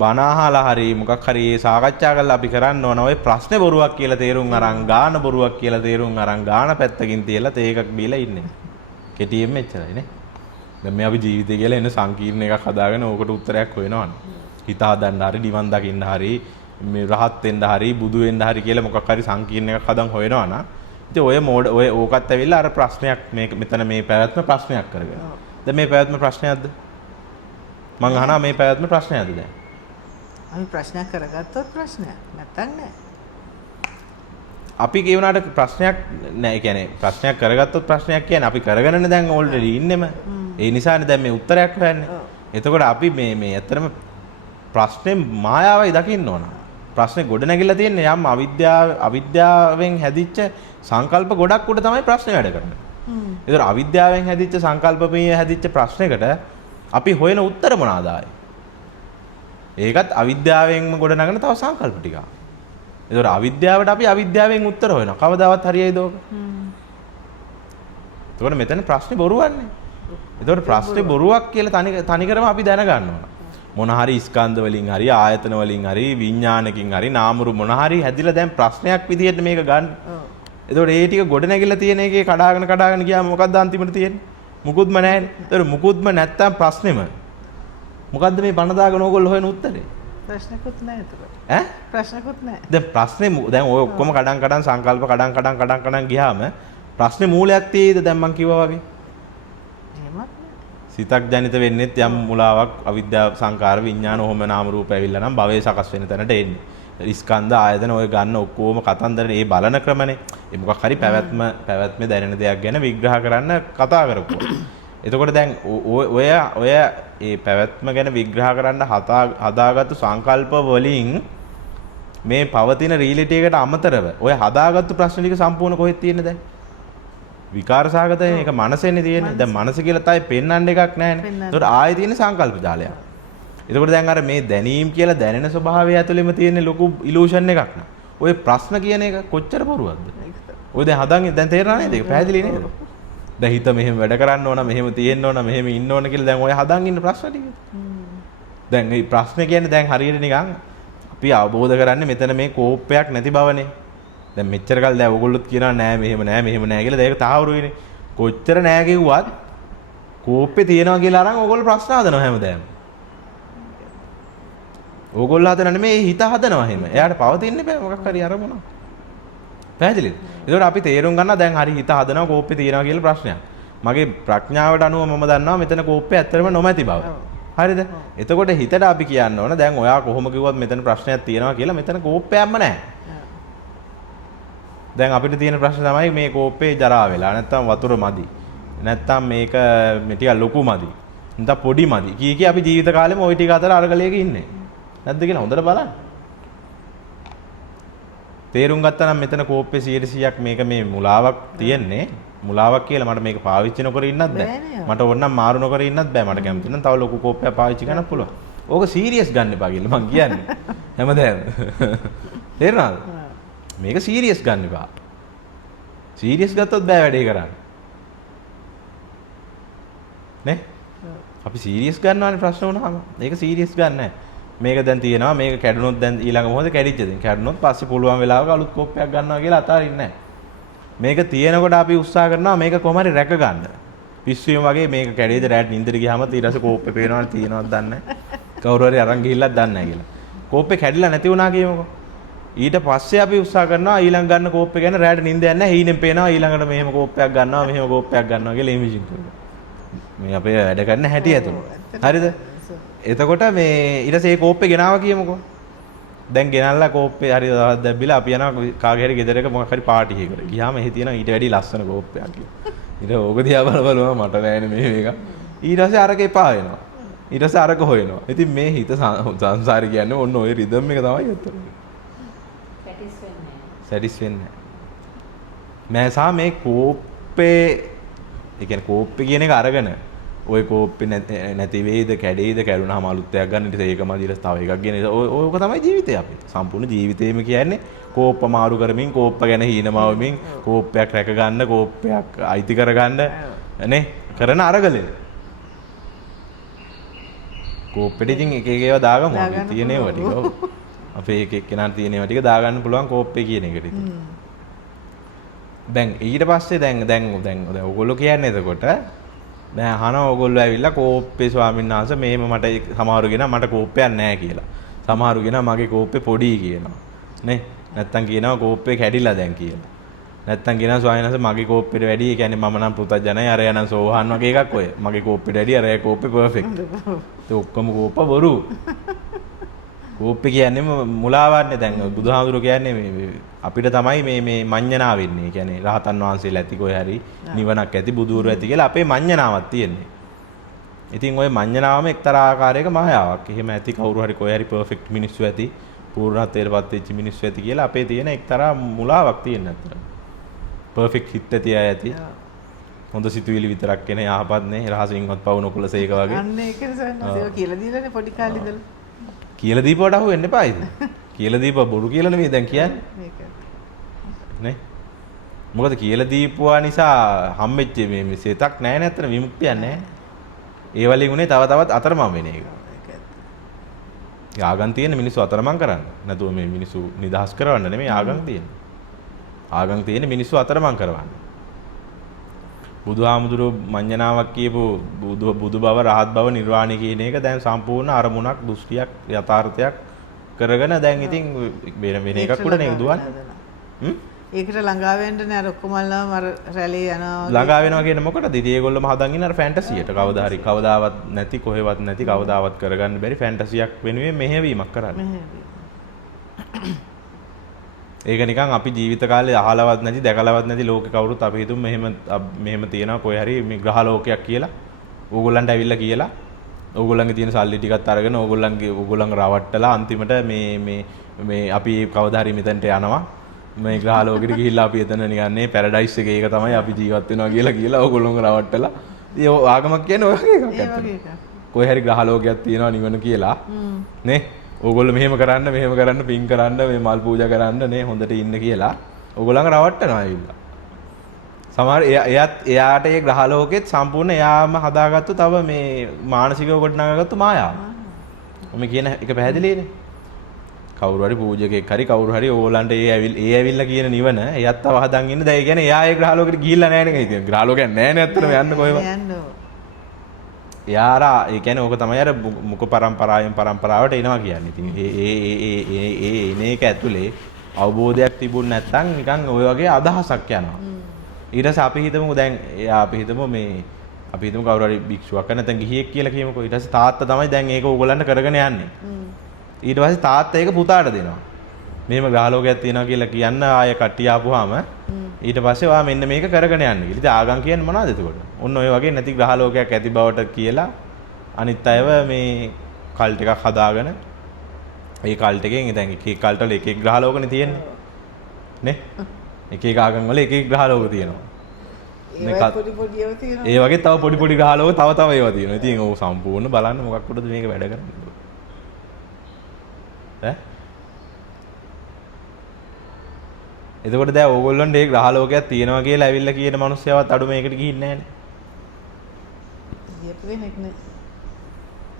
බණ අහලා හරි මොකක් හරි සාකච්ඡා කරලා අපි කරන්න ඕන ඔය ප්‍රශ්නේ බොරුවක් කියලා තේරුම් අරන් ගාන බොරුවක් කියලා තේරුම් අරන් ගාන පැත්තකින් තියලා තේ එකක් බීලා ඉන්නේ. කෙටියෙන් මෙච්චරයි නේ. දැන් මේ අපි ජීවිතය කියලා එන සංකීර්ණ එකක් හදාගෙන ඕකට උත්තරයක් හොයනවනේ. හිත හදන්න හරි නිවන් දකින්න හරි මේ රහත් වෙන්න හරි බුදු වෙන්න හරි කියලා මොකක් හරි සංකීර්ණ එකක් හදන් හොයනවනම් ඉතින් ඔය ඕකත් ඇවිල්ලා අර ප්‍රශ්නයක් මේක මෙතන මේ පැවැත්ම ප්‍රශ්නයක් කරගෙන. දැන් මේ පැවැත්ම ප්‍රශ්නයක්ද? මං අහනවා මේ පැවැත්ම ප්‍රශ්නයක්ද දැන්? අපි ප්‍රශ්නයක් කරගත්තොත් ප්‍රශ්නයක් නැත්තම් නෑ. අපි කියවනාට ප්‍රශ්නයක් නෑ. ඒ කියන්නේ ප්‍රශ්නයක් කරගත්තොත් ප්‍රශ්නයක් කියන්නේ අපි කරගෙනනේ දැන් ඕල්රෙඩි ඉන්නෙම. ඒ නිසානේ දැන් මේ උත්තරයක් හොයන්නේ. එතකොට අපි මේ ඇත්තටම ප්‍රශ්නේ මායාවයි දකින්න ඕන. ප්‍රශ්නේ ගොඩ නැගිලා තියෙන්නේ යම් අවිද්‍යාවෙන් හැදිච්ච සංකල්ප ගොඩක් උඩ තමයි ප්‍රශ්නේ වැඩ කරන්නේ. ඒතර අවිද්‍යාවෙන් හැදිච්ච සංකල්පමය හැදිච්ච ප්‍රශ්නයකට අපි හොයන උත්තර මොනවාද ආයේ? ඒකත් අවිද්‍යාවෙන්ම ගොඩ නගන තව සංකල්ප ටිකක්. ඒතර අවිද්‍යාවට අපි අවිද්‍යාවෙන් උත්තර හොයනවා. කවදාවත් හරියයිද ඕක? එතකොට මෙතන ප්‍රශ්නේ බොරුවන්නේ. එතකොට ප්‍රශ්නේ බොරුවක් කියලා තනිකරම අපි දැනගන්න ඕන. මොන හරි ස්කන්ධ වලින් හරි ආයතන වලින් හරි විඥානකින් හරි නාමරු මොන හරි හැදිලා දැන් ප්‍රශ්නයක් විදිහට මේක ගන්න. එතකොට ඒ ටික ගොඩ නැගිලා තියෙන එකේ කඩාගෙන ගියාම මොකද්ද අන්තිමට තියෙන්නේ? මුකුත්ම නැහැනේ. එතකොට මුකුත්ම නැත්තම් ප්‍රශ්නෙම මොකද්ද මේ බණ දාගෙන ඕගොල්ලෝ හොයන උත්තරේ? ප්‍රශ්නකුත් නැහැ එතකොට. ඈ? ප්‍රශ්නකුත් නැහැ. දැන් ප්‍රශ්නේ දැන් ඔය ඔක්කොම කඩන් සංකල්ප කඩන් ගියාම ප්‍රශ්නේ මූලයක් තියෙයිද දැන් මං කිව්වා වගේ? එහෙමත් සිතක් ජනිත වෙන්නේත් යම් මුලාවක් අවිද්‍යාව සංකාර විඥාන ඔහොම නාම රූප ඇවිල්ලා නම් භවයේ සකස් වෙන තැනට එන්නේ. ස්කන්ධ ආයතන ඔය ගන්න ඔක්කොම කතන්දරනේ ඒ බලන ක්‍රමනේ. ඒ මොකක් හරි පැවැත්ම දැනෙන දෙයක් ගැන විග්‍රහ කරන්න කතා කරපුවා. එතකොට දැන් ඔය ඒ පැවැත්ම ගැන විග්‍රහ කරන්න හදාගත්තු සංකල්ප වලින් මේ පවතින රියැලිටි එකට අමතරව ඔය හදාගත්තු ප්‍රශ්න ටික සම්පූර්ණ කොහෙද තියෙන්නේ දැන්? විකාරසහගත මේක මනසෙන්නේ තියෙන්නේ. දැන් මනස කියලා තයි පෙන්වන්න එකක් නැහැනේ. ඒකට ආයෙ තියෙන සංකල්ප ජාලයක්. එතකොට දැන් අර මේ දැනීම් කියලා දැනෙන ස්වභාවය ඇතුළෙම තියෙන ලොකු ඉලූෂන් එකක් න ะ. ඔය ප්‍රශ්න කියන එක කොච්චර බොරුවක්ද? ඔය දැන් හදන්නේ දැන් තේරෙනා නේද? ඒක පැහැදිලි නේද? දැන් හිත මෙහෙම වැඩ කරන්න ඕන, මෙහෙම තියෙන්න ඕන, මෙහෙම ඉන්න ඕන කියලා දැන් ඔය හදන් ඉන්න ප්‍රශ්න ටික. දැන් මේ ප්‍රශ්න කියන්නේ දැන් හරියට නිකන් අපි අවබෝධ කරන්නේ මෙතන මේ කෝපයක් නැති බවනේ. දැන් මෙච්චර කල් දැන් ඕගොල්ලොත් කියනවා නෑ මෙහෙම නෑ කියලා. දැන් ඒක තාවුරුයිනේ. කොච්චර නෑ කිව්වත් කෝපේ තියෙනවා කියලා අරන් ඕගොල්ලෝ ප්‍රශ්න හදනවා හැමදාම. ඕගොල්ලෝ හදන නෙමෙයි හිත හදනවා එහෙම. එයාට පවතින්නේ බෑ මොකක් හරි අරමුණක්. පැහැදිලිද? ඒකෝට අපි තේරුම් ගන්නවා දැන් හරි හිත හදනවා කෝපේ තියෙනවා කියලා ප්‍රශ්නයක්. මගේ ප්‍රඥාවට අනුව මම දන්නවා මෙතන කෝපේ ඇත්තටම නොමැති බව. හරිද? එතකොට හිතට අපි කියන්න ඕන දැන් ඔයා කොහොම කිව්වත් මෙතන ප්‍රශ්නයක් තියෙනවා කියලා මෙතන කෝපයක්ම නැහැ. දැන් අපිට තියෙන ප්‍රශ්න තමයි මේ කෝපේ ජරා වෙලා නැත්තම් වතුර මදි. නැත්තම් මේක ටිකක් ලොකු මදි. නැත්තම් පොඩි මදි. කී අපි ජීවිත කාලෙම ওই ටික අතර අරගලයක ඉන්නේ. නැද්ද කියලා හොඳට බලන්න. තේරුම් ගත්තා නම් මෙතන කෝප්පේ 100%ක් මේක මේ මුලාවක් තියෙන්නේ. මුලාවක් කියලා මට මේක පාවිච්චි නොකර ඉන්නත් බෑ. මට ඕනනම් මාරු නොකර ඉන්නත් බෑ. මට කැමති නම් තව ලොකු කෝප්පයක් පාවිච්චි කරන්න පුළුවන්. ඕක සීරියස් ගන්න එපා කියලා මං කියන්නේ. හැමදාම. තේරුණාද? මේක සීරියස් ගන්න එපා. සීරියස් ගත්තොත් බෑ වැඩේ කරන්න. නේ? අපි සීරියස් ගන්නවානේ ප්‍රශ්න වුණාම. මේක සීරියස් ගන්න නැහැ. මේක දැන් තියෙනවා මේක කැඩුනොත් දැන් ඊළඟ මොහොතේ කැඩිච්ච දෙන් කැඩුනොත් පස්සේ පුළුවන් වෙලාවක අලුත් කෝප්පයක් ගන්නවා කියලා අතාරින්නේ නැහැ. මේක තියෙනකොට අපි උත්සාහ කරනවා මේක කොහොම හරි රැක ගන්න. පිස්සුවෙන් වගේ මේක කැඩේද රැට නින්දට ගියාම ඊට පස්සේ කෝප්පේ පේනවද තියෙනවද දන්නේ නැහැ. කවුරු හරි අරන් ගිහිල්ලත් දන්නේ නැහැ කියලා. කෝප්පේ කැඩිලා නැති වුණා කියමුකෝ. ඊට පස්සේ අපි උත්සාහ කරනවා ඊළඟ ගන්න කෝප්පේ ගැන රැට නින්ද යන්නේ නැහැ. හීනෙන් පේනවා ඊළඟට මෙහෙම කෝප්පයක් ගන්නවා මෙහෙම කෝප්පයක් ගන්නවා කියලා ඉමේජින් කරනවා. මේ අපේ වැඩ කරන හැටි ඇතුළේ. හරිද? එතකොට මේ ඊට පස්සේ ඒ කෝප්පේ ගෙනාවා කියමුකෝ. දැන් ගෙනල්ලා කෝප්පේ හරි දවස් දැබ්බිලා අපි යනවා කාගේ හරි ගෙදරක මොකක් හරි පාටි එකකට. ගියාම එහි තියෙනවා ඊට වැඩි ලස්සන කෝප්පයක් කියලා. ඊට ඕක දිහා බලනවා මට නෑනේ මේ මේක. ඊට පස්සේ අරක එපා වෙනවා. ඊට පස්සේ අරක හොයනවා. ඉතින් මේ හිත සංසාරේ කියන්නේ ඔන්න ඔය රිද්ම් එක තමයි ඇත්තට. සැටිස් වෙන්නේ නැහැ. මේ කෝප්පේ ඒ කියන්නේ කෝප්පේ කියන එක අරගෙන ඔය කෝප්පේ නැති වෙයිද කැඩෙයිද කැඩුනහම අලුත් එකක් ගන්න ඊට ඒකම දීලා තව එකක් ගෙන ඕක තමයි ජීවිතය අපේ. සම්පූර්ණ ජීවිතේම කියන්නේ කෝප්ප මාරු කරමින් කෝප්ප ගැන හීනමාවමින් කෝප්පයක් රැක ගන්න කෝප්පයක් අයිති කර ගන්න නේ කරන අරගලේ. කෝප්පෙට ඉතින් එක එක ඒවා දාගමු. අපි තියෙන ඒවා ටික. ඔව්. අපේ එක එක්කෙනාට තියෙන ඒවා ටික දාගන්න පුළුවන් කෝප්පේ කියන එකට ඉතින්. දැන් ඊට පස්සේ දැන් ඔයගොල්ලෝ කියන්නේ එතකොට දැන් අහනවා ඔයගොල්ලෝ ඇවිල්ලා කෝප්පේ ස්වාමීන් වහන්සේ මෙහෙම මට සමහරු කියනවා මට කෝප්පයක් නැහැ කියලා. සමහරු කියනවා මගේ කෝප්පේ පොඩි කියනවා. නේ? නැත්තම් කියනවා කෝප්පේ කැඩිලා දැන් කියලා. නැත්තම් කියනවා ස්වාමීන් වහන්සේ මගේ කෝප්පෙට වැඩි ඒ කියන්නේ මම නම් පුතත්ජනයි අරයා නම් සෝහන් වගේ එකක් ඔය. මගේ කෝප්පෙට වැඩි අරයා කෝප්පේ පර්ෆෙක්ට්. ඒ ඔක්කොම කෝප්ප බොරු. කෝප්පේ කියන්නේ මුලාවන්නේ දැන් බුදුහාමුදුරුවෝ කියන්නේ මේ අපිට තමයි මේ මඤ්ඤණා වෙන්නේ. ඒ කියන්නේ රහතන් වහන්සේලා ඇති කොහේ හරි නිවනක් ඇති බුදුවරු ඇති කියලා අපේ මඤ්ඤණාවක් තියෙන්නේ. ඉතින් ওই මඤ්ඤණාවම එක්තරා ආකාරයක මායාවක්. එහෙම ඇති කවුරු හරි කොහේ හරි පර්ෆෙක්ට් මිනිස්සු ඇති පූර්ණත්වයටපත් වෙච්ච මිනිස්සු ඇති කියලා අපේ තියෙන එක්තරා මුලාවක් තියෙන අතර. පර්ෆෙක්ට් හිත ඇති අය ඇති. හොඳ සිතුවිලි විතරක් එන යහපත් නේ රහසින්වත් පවු නොකුලසේක වගේ. අන්න ඒක නිසා ඒක කියලා දීලානේ පොඩි කාලේ ඉඳලා. කියලා දීපුවට අහු වෙන්න එපා ඉතින්. කියලා දීපුවා බොරු කියලා නෙමෙයි දැන් කියන්නේ. නේ? මොකද කියලා දීපුවා නිසා හම්බෙච්ච මේ සිතක් නැහැ නැත්තර විමුක්තියක් නැහැ. ඒ වලින් උනේ තව තවත් අතරමං වෙන එක. ආගම් තියෙන මිනිස්සු අතරමං කරන්න. නැතුව මේ මිනිස්සු නිදහස් කරවන්න නෙමෙයි ආගම් තියෙන්නේ. ආගම් තියෙන මිනිස්සු අතරමං කරවන්න. බුදුහාමුදුරුවෝ මඤ්ඤණාවක් කියපු බුදු බව රහත් බව නිර්වාණය කියන එක දැන් සම්පූර්ණ අරමුණක් දෘෂ්ටියක් යථාර්ථයක් කරගෙන දැන් ඉතින් වෙන එකක් උඩ නේ දුවන්නේ. ඒකට ළඟා වෙන්න අර ඔක්කොමල්ලාම අර රැළේ යනවා ළඟා වෙනවා කියන්නේ මොකටද? ඉතින් ඒගොල්ලෝම හදන් ඉන්න අර ෆැන්ටසියට කවදාවත් නැති කොහෙවත් නැති කවදාවත් කරගන්න බැරි ෆැන්ටසියක් වෙනුවෙන් මෙහෙවීමක් කරන්නේ. ඒක නිකන් අපි ජීවිත කාලේ අහලවත් නැති දැකලවත් නැති ලෝකේ කවුරුත් අපි හිතමු මෙහෙම තියෙනවා කොහේ හරි මේ ග්‍රහ ලෝකයක් කියලා. ඕගොල්ලන්ට ඇවිල්ලා කියලා ඕගොල්ලන්ගේ තියෙන සල්ලි ටිකත් අරගෙන ඕගොල්ලන් රවට්ටලා අන්තිමට මේ අපි කවදා හරි මෙතනට යනවා. මේ ග්‍රහ ලෝකෙට ගිහිල්ලා අපි එතන නිකන් මේ පැරඩයිස් එකේ ඒක තමයි අපි ජීවත් වෙනවා කියලා ඕගොල්ලෝම රවට්ටලා. ඉතින් ආගමක් කියන්නේ ඔය වගේ එකක්. කොහේ හරි ග්‍රහ ලෝකයක් තියෙනවා නිවන කියලා. නේ? ඕගොල්ලෝ මෙහෙම කරන්න පින් කරන්න මේ මල් පූජා කරන්න නේ හොඳට ඉන්න කියලා ඕගොල්ලන්ව රවට්ටනවා ඇවිල්ලා. සමහර එයාට ඒ ග්‍රහ ලෝකෙත් සම්පූර්ණ එයාම හදාගත්තු තව මේ මානසිකව ගොඩනගාගත්තු මායාව. මම කියන එක පැහැදිලිනේ. කවුරු හරි පූජකෙක් හරි කවුරු හරි ඕගොල්ලන්ට ඒ ඇවිල්ලා කියන නිවන එයත් තව හදන් ඉන්න. දැන් ඒ කියන්නේ එයා ඒ ග්‍රහ ලෝකෙට ගිහිල්ලා නැහැ නේ. ඉතින් ග්‍රහ ලෝකයක් නැහැ නේ අත්තටම යන්න කොහෙවත්. යාරා ඒ කියන්නේ ඕක තමයි අර මුඛ පරම්පරාවට එනවා කියන්නේ. ඉතින් ඒ එන එක ඇතුලේ අවබෝධයක් තිබුණ නැත්නම් නිකන් ওই වගේ අදහසක් යනවා. ඊට පස්සේ අපි හිතමු කවුරු හරි භික්ෂුවක් නැත්නම් ගිහියෙක් කියලා කියමුකෝ. ඊට පස්සේ තාත්තා තමයි දැන් ඒක ඕගොල්ලන්ට කරගෙන යන්නේ. ඊට පස්සේ තාත්තා ඒක පුතාට දෙනවා. මෙහෙම ග්‍රහ ලෝකයක් තියෙනවා කියලා කියන්න ආය කට්ටිය ආපුවාම ඊට පස්සේ ඔයා මෙන්න මේක කරගෙන යන්න කියලා. ඉතින් ආගම් කියන්නේ මොනවද එතකොට? ඔන්න ඔය වගේ නැති ග්‍රහ ලෝකයක් ඇති බවට කියලා අනිත් අයව මේ කල්ට් එකක් හදාගෙන ඒ කල්ට් එකෙන් දැන් එක කල්ට් වල එක ග්‍රහ ලෝකනේ තියෙන්නේ. නේ? එක ආගම් වල එක ග්‍රහ ලෝක තියෙනවා. ඒ වගේ තව පොඩි ග්‍රහ ලෝක තව ඒවා තියෙනවා. ඉතින් ඕක සම්පූර්ණ බලන්න මොකක්කටද මේක වැඩ කරන්නේ. ඈ එතකොට දැන් ඕගොල්ලොන්ට මේ ග්‍රහ ලෝකයක් තියෙනවා කියලා ඇවිල්ලා කියන මිනිස්සයවත් අඩු මේකට ගිහින්නේ නැහනේ. යෙපෙන්නේ නැහැ.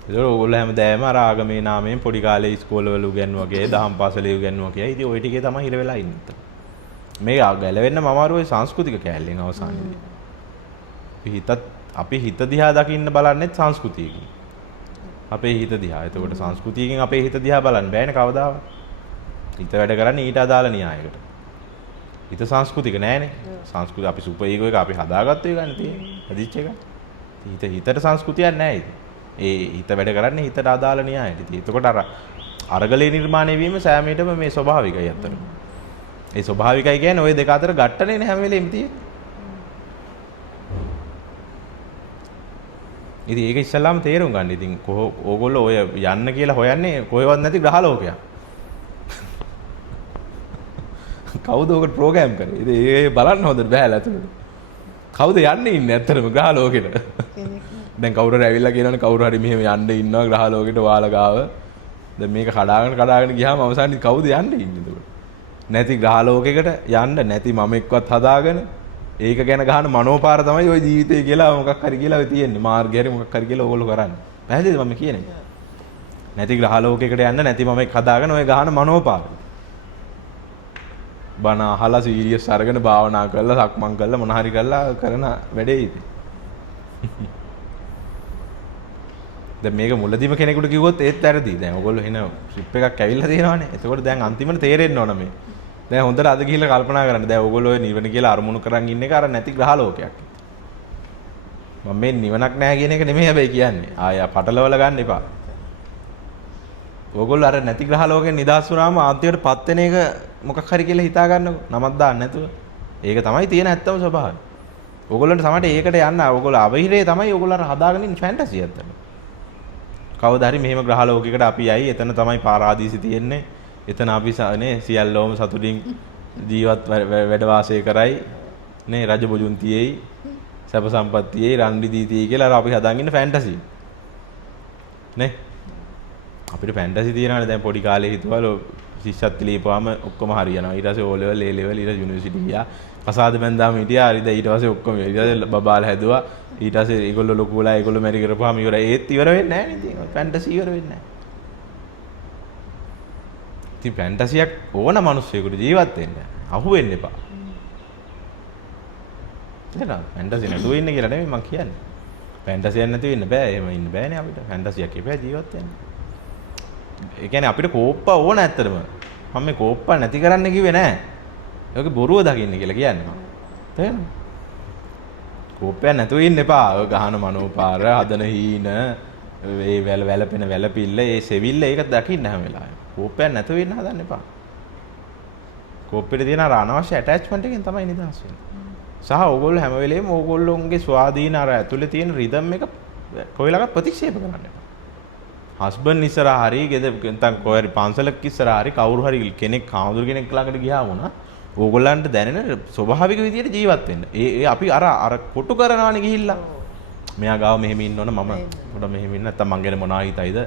ඒක ඕගොල්ලෝ හැමදාම අර ආගමේ නාමයෙන් පොඩි කාලේ ඉස්කෝලවල උගන්වුවා වගේ දහම් පාසලේ උගන්වුවා කියලා. ඉතින් ওই ටිකේ තමයි හිර වෙලා ඉන්නේ. මේ ගැලවෙන්න මම අර ওই සංස්කෘතික කැලේන් අවසානයේදී. අපි හිත දිහා දකින්න බලන්නේ සංස්කෘතියකින්. අපේ හිත දිහා. එතකොට සංස්කෘතියකින් අපේ හිත දිහා බලන්න බෑනේ කවදාවත්. හිත වැඩ කරන්නේ ඊට අදාළ න්‍යායයකට. හිත සංස්කෘතික නෑනේ. සංස්කෘතිය අපි සුපර් ඊගෝ එක අපි හදාගත්ත එක ගන්න තියෙන්නේ. හදිච්ච එක. හිතට සංස්කෘතියක් නෑ ඉතින්. ඒ හිත වැඩ කරන්නේ හිතට අදාළ න්‍යායයට. ඉතින් එතකොට අරගලේ නිර්මාණය වීම සෑමීටම මේ ස්වභාවිකයි අත්තර. ඒ ස්වභාවිකයි කියන්නේ ওই දෙක අතර ගැටනේ නේ හැම වෙලෙම තියෙන්නේ. ඉතින් ඒක ඉස්සල්ලාම තේරුම් ගන්න. ඉතින් ඕගොල්ලෝ ඔය යන්න කියලා හොයන්නේ කොහෙවත් නැති ග්‍රහ ලෝකයක්. කවුද ඔකට ප්‍රෝග්‍රෑම් කරේ? ඉතින් ඒ බලන්න හොඳට බෑලා ඇතුළට. කවුද යන්නේ ඉන්නේ ඇත්තටම ග්‍රහ ලෝකෙට? දැන් කවුරු හරි ඇවිල්ලා කියනවනේ කවුරු හරි මෙහෙම යන්න ඉන්නවා ග්‍රහ ලෝකෙට ඔයාලා ගාව. දැන් මේක කඩාගෙන ගියාම අවසානයේ කවුද යන්නේ ඉන්නේ එතකොට? නැති ග්‍රහ ලෝකයකට යන්න නැති මම එක්කවත් හදාගෙන ඒක ගැන ගහන මනෝපාර තමයි ওই ජීවිතය කියලා මොකක් හරි කියලා තියෙන්නේ. මාර්ගය හරි මොකක් හරි කියලා ඕගොල්ලෝ කරන්නේ. පැහැදිලිද මම කියන්නේ? නැති ග්‍රහ ලෝකයකට යන්න නැති මම එක්ක හදාගෙන ඔය ගහන මනෝපාර. බණ අහලා සීරියස් අරගෙන භාවනා කරලා සක්මන් කරලා මොන හරි කරලා කරන වැඩේ ඉතින්. දැන් මේක මුලදීම කෙනෙකුට කිව්වොත් ඒත් වැරදි. දැන් ඔයගොල්ලෝ එන ට්‍රිප් එකක් ඇවිල්ලා තියෙනවානේ. එතකොට දැන් අන්තිමට තේරෙන්න ඕන මේ. දැන් හොඳට අද ගිහිල්ලා කල්පනා කරන්න. දැන් ඔයගොල්ලෝ නිවන කියලා අරමුණු කරන් ඉන්න එක අර නැති ග්‍රහ ලෝකයක්. මම මේ නිවනක් නැහැ කියන එක නෙමෙයි හැබැයි කියන්නේ. ආය පටලවල ගන්න එපා. ඔයගොල්ලෝ අර නැති ග්‍රහ ලෝකෙන් නිදහස් වුණාම ආන්තිමටපත් වෙන එක මොකක් හරි කියලා හිතා ගන්නකො. නමක් දාන්න නැතුව. ඒක තමයි තියෙන ඇත්තම ස්වභාවය. ඔයගොල්ලන්ට සමහරට ඒකට යන්න ඔයගොල්ලෝ අවහිරේ තමයි ඔයගොල්ලෝ අර හදාගෙන ඉන්න ෆැන්ටසි ඇත්තට. කවදා හරි මෙහෙම ග්‍රහ ලෝකයකට අපි යයි. එතන තමයි පාරාදීසි තියෙන්නේ. එතන අපි නේ සියල්ලෝම සතුටින් ජීවත් වැඩ වාසය කරයි. නේ රජ බොජුන් තියේයි. සැප සම්පත් තියේයි. රන් රිදී තියේයි කියලා අපි හදාගෙන ඉන්න ෆැන්ටසි. නේ අපිට ෆැන්ටසි තියනවානේ. දැන් පොඩි කාලේ හිතුවලු ශිෂ්‍යත්ව ලියපුවාම ඔක්කොම හරියනවා. ඊට පස්සේ O level A level ඊට යුනිවර්සිටි ගියා. කසාද බැන්දාම හිටියා. හරිද ඊට පස්සේ ඔක්කොම ඊට පස්සේ බබාලා හැදුවා. ඊට පස්සේ ඒගොල්ලෝ ලොකු වෙලා ඒගොල්ලෝ මැරි කරපුවාම ඉවරයි. ඒත් ඉවර වෙන්නේ නැහැ නේ ඉතින්. ෆැන්ටසි ඉවර වෙන්නේ නැහැ. ඉතින් ෆැන්ටසියක් ඕන මිනිස්සුෙකුට ජීවත් වෙන්න අහු වෙන්න එපා. නේද? ෆැන්ටසි නැතුව ඉන්න කියලා නෙමෙයි මම කියන්නේ. ෆැන්ටසියක් නැතුව ඉන්න බෑ. එහෙම ඉන්න බෑනේ අපිට. ෆැන්ටසියක් එපා ජීවත් වෙන්න. ඒ කියන්නේ අපිට කෝප්ප ඕන ඇත්තටම. මම මේ කෝප්ප නැති කරන්න කිව්වේ නෑ. ඒක බොරුව දකින්න කියලා කියන්නේ. තේරෙනවද? කෝපයක් නැතුව ඉන්න එපා. ඔය ගහන මනෝපාර හදන හීන ඒ වැලපෙන වැලපිල්ල ඒ සෙවිල්ල ඒක දකින්න හැම වෙලාවෙම. කෝපයක් නැතුව ඉන්න හදන්න එපා. කෝපෙට තියෙන අර අනවශ්‍ය ඇටැච්මන්ට් එකෙන් තමයි නිදහස් වෙන්නේ. සහ ඕගොල්ලෝ හැම වෙලේම ඕගොල්ලෝගේ ස්වාධීන අර ඇතුලේ තියෙන රිද්ම් එක කොයිලකට ප්‍රතික්ෂේප කරන්න එපා. හස්බන්ඩ් ඉස්සරහා හරි ගෙදර නැත්නම් කොහරි පන්සලක් ඉස්සරහා හරි කවුරු හරි කෙනෙක් කාමුදුර කෙනෙක් ළඟට ගියා වුණා ඕගොල්ලන්ට දැනෙන ස්වභාවික විදියට ජීවත් වෙන්න. ඒ අපි අර කොටු කරනවානේ ගිහිල්ලා. මෙයා ගාව මෙහෙම ඉන්න ඕන මම පොඩ මෙහෙම ඉන්න නැත්නම් මං ගැන මොනවා හිතයිද?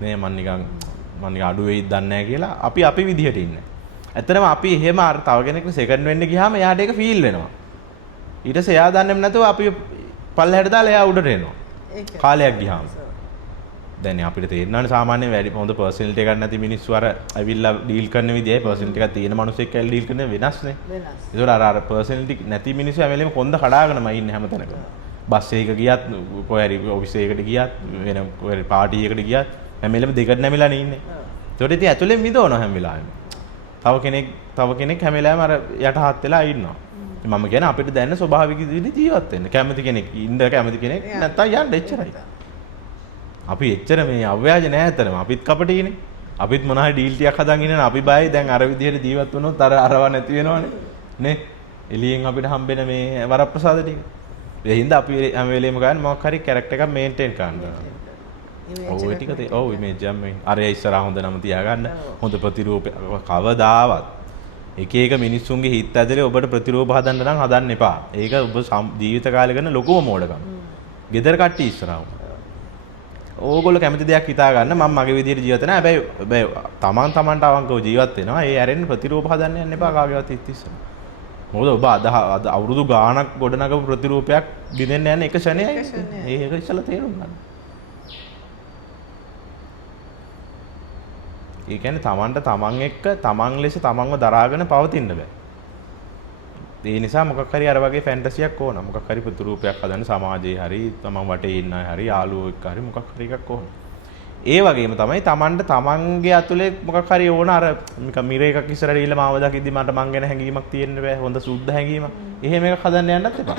මේ මං නිකන් අඩු වෙයිද දන්නේ නැහැ කියලා අපි විදියට ඉන්නේ. ඇත්තටම අපි එහෙම අර තව කෙනෙක්ට සෙකන්ඩ් වෙන්න ගියාම එයාට ඒක ෆීල් වෙනවා. ඊට පස්සේ එයා දන්නේම නැතුව අපි පල්ලෙහාට දාලා එයා උඩට එනවා. කාලයක් ගියාම. දැන් අපිට තේරෙනවානේ සාමාන්‍යයෙන් වැඩි හොඳ පර්සනැලිටි එකක් නැති මිනිස්සු අර ඇවිල්ලා ඩීල් කරන විදියයි පර්සනැලිටි එකක් තියෙන මිනිස්සෙක් ඇවිල්ලා ඩීල් කරන වෙනස්නේ. වෙනස්. ඒතකොට අර පර්සනැලිටි නැති මිනිස්සු හැමලෙම කොන්ද කඩාගෙනම ඉන්නේ හැමතැනකම. බස් එකක ගියත් කොහරි ඔෆිස් එකකට ගියත් වෙන කොහරි පාටි එකකට ගියත් හැමලෙම දෙකට නැමිලානේ ඉන්නේ. ඒතකොට ඉතින් ඇතුලෙන් මිදවනවා හැම වෙලාවෙම. තව කෙනෙක් හැම වෙලාවෙම අර යටහත් වෙලා ඉන්නවා. මම කියන්නේ අපිට දැනෙන ස්වභාවික විදිහට ජීවත් වෙන්න. කැමති කෙනෙක් ඉන්න කැමති කෙනෙක් නැත්තම් යන්න එච්චරයි. අපි එච්චර මේ අව්‍යාජ නෑ ඇත්තටම. අපිත් කපටිනේ. අපිත් මොන හරි ඩීල් ටිකක් හදන් ඉන්නන අපි බයයි දැන් අර විදිහට ජීවත් වුණොත් අරව නැති වෙනවනේ. නේ? එළියෙන් අපිට හම්බෙන මේ වරප්‍රසාද ටික. ඒ හින්දා අපි හැම වෙලේම ගන්න මොකක් හරි කැරක්ටර් එකක් මේන්ටේන් කරන්න. ඔව් ඒ ටික ඔව් ඉමේජ් එක අර ඉස්සරහා හොඳ නම තියාගන්න. හොඳ ප්‍රතිරූප කවදාවත් එක එක මිනිස්සුන්ගේ හිත ඇතුලේ ඔබට ප්‍රතිරූප හදන්න නම් හදන්න එපා. ඒක ඔබ ජීවිත කාලේ කරන ලොකුම මෝඩකම. ගෙදර කට්ටිය ඉස්සරහා. ඕගොල්ලෝ කැමති දෙයක් හිතා ගන්න මම මගේ විදිහට ජීවත් වෙනවා. හැබැයි තමන්ට අවංකව ජීවත් වෙනවා. ඒ ඇරෙන්න ප්‍රතිරූප හදන්න යන්න එපා කාගේවත් හිත ඉස්සරහා. මොකද ඔබ අද අවුරුදු ගාණක් ගොඩනගපු ප්‍රතිරූපයක් දිනෙන්න යන එක ෂණයයි. ඒක ඉස්සලා තේරුම් ගන්න. ඒ කියන්නේ තමන් එක්ක තමන් ලෙස තමන්ව දරාගෙන පවතින්න බෑ. ඒ නිසා මොකක් හරි අර වගේ ෆැන්ටසියක් ඕන. මොකක් හරි ප්‍රතිරූපයක් හදන්න සමාජයේ හරි තමන් වටේ ඉන්න අය හරි යාළුවෝ එක්ක හරි මොකක් හරි එකක් ඕන. ඒ වගේම තමයි තමන්ගේ අතුලේ මොකක් හරි ඕන අර නිකන් මිර එකක් ඉස්සරහට ඉල්ල මාව දකිද්දි මට මං ගැන හැඟීමක් තියෙන්න බෑ. හොඳ සුද්ධ හැඟීමක්. එහෙම එකක් හදන්න යන්නත් එපා.